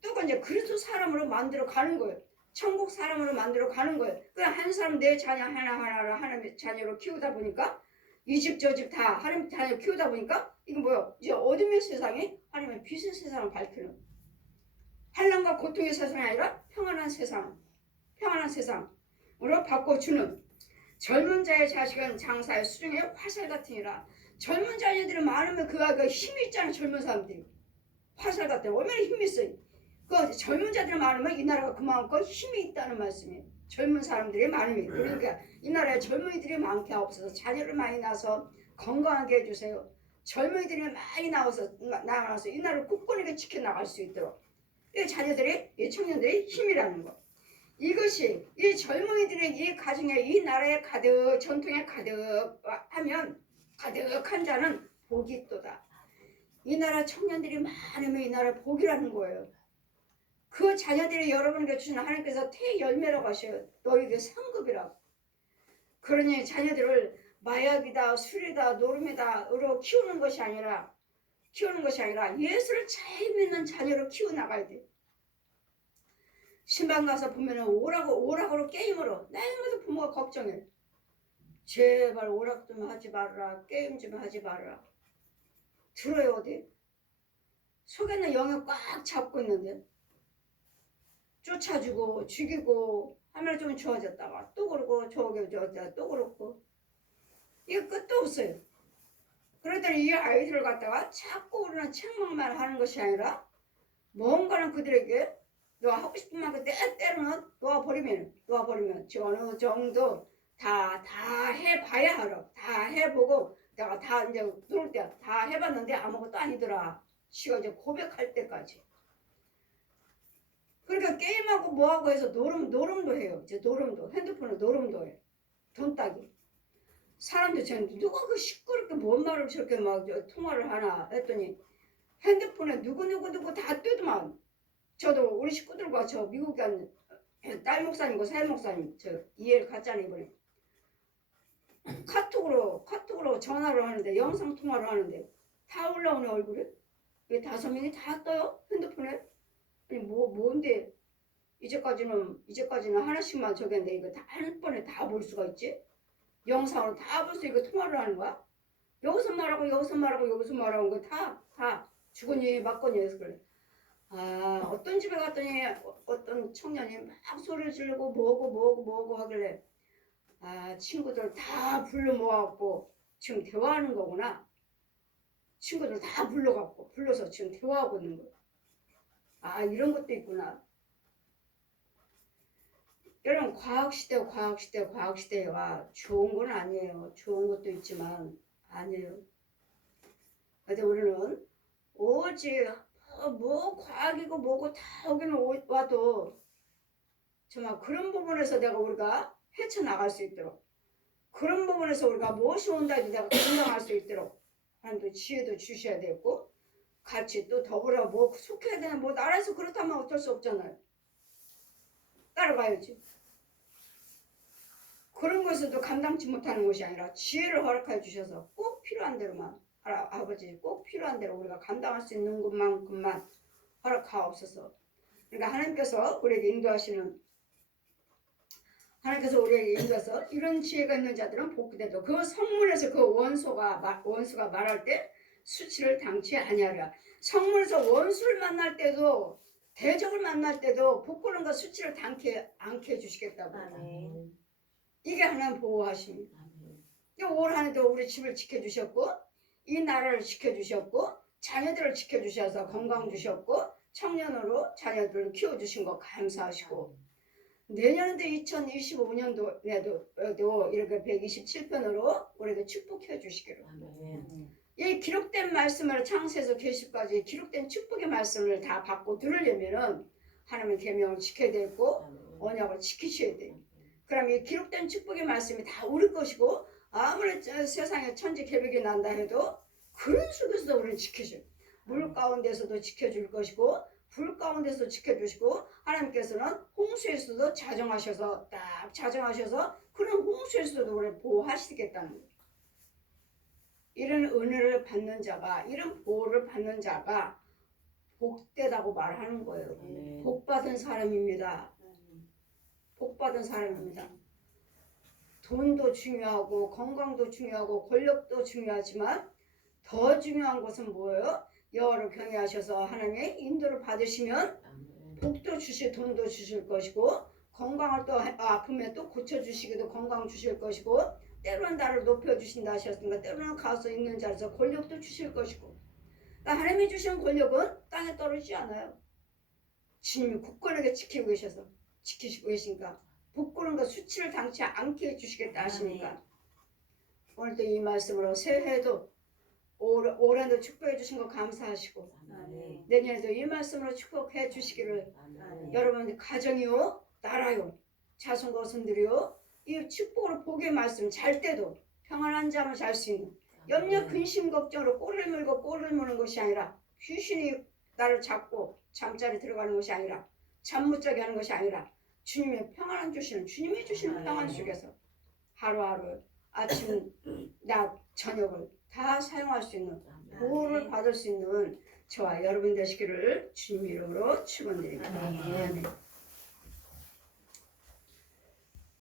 또 이제 그리스도 사람으로 만들어 가는 거예요. 천국 사람으로 만들어 가는 거예요. 그냥 한 사람 내 자녀 하나하나를 하나님의 자녀로 키우다 보니까 이 집 저 집 다 하나님 자녀 키우다 보니까 이거 뭐야? 이제 어둠의 세상이 하나님의 빛의 세상을 밝히는 환난과 고통의 세상이 아니라 평안한 세상으로 바꿔주는 젊은 자의 자식은 장사의 수중의 화살 같으니라. 젊은 자녀들이 많으면 그 힘이 있잖아. 젊은 사람들이 화살 같은 얼마나 힘이 있어요. 그 젊은 자들이 많으면 이 나라가 그만큼 힘이 있다는 말씀이에요. 젊은 사람들이 많으면 그러니까 이 나라에 젊은이들이 많게 없어서 자녀를 많이 낳아서 건강하게 해주세요. 젊은이들이 많이 나와서 이 나라를 굳건하게 지켜나갈 수 있도록 이 자녀들이 이 청년들이 힘이라는 거. 이것이 이 젊은이들의 이 가정에 이 나라에 가득 전통에 가득하면 가득한 자는 복이 있도다. 이 나라 청년들이 많으면 이 나라 복이라는 거예요. 그 자녀들이 여러분에게 주신 하나님께서 태의 열매라고 하셔요. 너에게 상급이라고. 그러니 자녀들을 마약이다 술이다 노름이다로 키우는 것이 아니라 예수를 잘 믿는 자녀로 키워나가야 돼. 신방 가서 보면은 오락으로 게임으로 날마다 부모가 걱정해. 제발 오락 좀 하지 말아라. 게임 좀 하지 말아라. 들어요 어디? 속에는 영을 꽉 잡고 있는데 쫓아주고 죽이고 하면 좀 좋아졌다가 또 그러고 저기 또 그렇고 이거 끝도 없어요. 그러더니 이 아이들을 갖다가 자꾸 우리는 책망만 하는 것이 아니라 뭔가는 그들에게 너 하고 싶은 만큼 때로는 놓아버리면 어느 정도 다 해봐야 하라. 다 해보고 내가 다 이제 들어올 때 다 해봤는데 아무것도 아니더라. 지가 이제 고백할 때까지. 그러니까 게임하고 뭐하고 해서 노름도 해요. 이제 핸드폰에 노름도 해. 돈 따기. 사람들 쟤는 누가 그 시끄럽게 뭔 말을 저렇게 막 통화를 하나 했더니 핸드폰에 누구 다 뜨더만. 저도 우리 식구들과 저 미국 간 딸 목사님과 사회 목사님 저 이해를 갔잖아요 이번에. 카톡으로 전화를 하는데 영상 통화를 하는데 다 올라오네 얼굴에. 왜 5명이 다 떠요 핸드폰에? 아니 뭔데 이제까지는 하나씩만 적였는데 이거 다 한 번에 다 볼 수가 있지? 영상으로 다 볼 수 있고 통화를 하는 거야? 여기서 말하고 거 다 주거니 맞거니 해서 그래. 아 어떤 집에 갔더니 어떤 청년이 막 소리를 지르고 뭐고 하길래 아 친구들 다 불러 모아갖고 지금 대화하는 거구나. 친구들 다 불러서 지금 대화하고 있는 거야. 아 이런 것도 있구나. 여러분 과학시대가 좋은 건 아니에요. 좋은 것도 있지만 아니에요. 근데 우리는 오직 뭐 과학이고 뭐고 다 여기는 와도 정말 그런 부분에서 우리가 헤쳐나갈 수 있도록, 그런 부분에서 우리가 무엇이 온다 해도 내가 감당할 수 있도록 하나님도 지혜도 주셔야 되고, 같이 또 더불어 뭐 속해야 되나, 뭐 나라에서 그렇다면 어쩔 수 없잖아요. 따라가야지. 그런 것에도 감당치 못하는 것이 아니라 지혜를 허락해 주셔서 꼭 필요한 대로만, 아버지 꼭 필요한 대로 우리가 감당할 수 있는 것만큼만 허락하옵소서. 그러니까 하나님께서 우리에게 인도해서 이런 지혜가 있는 자들은 복되도, 그 성문에서 그 원수가 말할 때 수치를 당치 아니하리라. 성문에서 원수를 만날 때도, 대적을 만날 때도 부끄러움과 수치를 당치 않게 해주시겠다고. 아멘. 이게 하나님 보호하십니다. 올 한해도 우리 집을 지켜주셨고, 이 나라를 지켜주셨고, 자녀들을 지켜주셔서 건강 주셨고, 청년으로 자녀들을 키워주신 거 감사하시고, 내년에도 2025년도에도 이렇게 127편으로 우리에게 축복해 주시기를. 이 기록된 말씀을 창세에서 계시까지 기록된 축복의 말씀을 다 받고 들으려면은 하나님의 계명을 지켜야 되고 언약을 지키셔야 돼요. 그럼 이 기록된 축복의 말씀이 다 우리 것이고, 아무리 세상에 천지 개벽이 난다 해도 그런 속에서도 우리는 지켜줘요. 물 가운데서도 지켜줄 것이고, 불 가운데서 지켜주시고, 하나님께서는 홍수에서도 자정하셔서 그런 홍수에서도 우리를 보호하시겠다는 거예요. 이런 은혜를 받는 자가, 이런 보호를 받는 자가 복되다고 말하는 거예요. 복받은 사람입니다. 복받은 사람입니다. 돈도 중요하고 건강도 중요하고 권력도 중요하지만 더 중요한 것은 뭐예요? 여호와를 경외하셔서 하나님의 인도를 받으시면 복도 주실, 돈도 주실 것이고, 건강을 또 아프면 또 고쳐주시기도 건강 주실 것이고, 때로는 나를 높여주신다 하셨으니까 때로는 가서 있는 자리에서 권력도 주실 것이고, 그러니까 하나님이 주신 권력은 땅에 떨어지지 않아요. 주님이 굳건하게 지키고 계시니까 부끄러움과 수치를 당치 않게 해주시겠다 하시니까, 오늘도 이 말씀으로 새해에도 올해도 축복해 주신 거 감사하시고, 내년에도 이 말씀으로 축복해 주시기를, 여러분 가정이요, 나라요, 자손과 손들이요, 이 축복으로 복의 말씀 잘 때도 평안한 잠을 잘 수 있는, 염려 근심 걱정으로 꼬리를 물고 꼬리를 무는 것이 아니라, 귀신이 나를 잡고 잠자리 들어가는 것이 아니라, 잠 못 자게 하는 것이 아니라, 주님이 주시는 평안 속에서 하루하루 아침, 낮, 저녁을 다 사용할 수 있는, 보호를 받을 수 있는 저와 여러분 되시기를 주님 이름으로 축원드립니다. 아멘.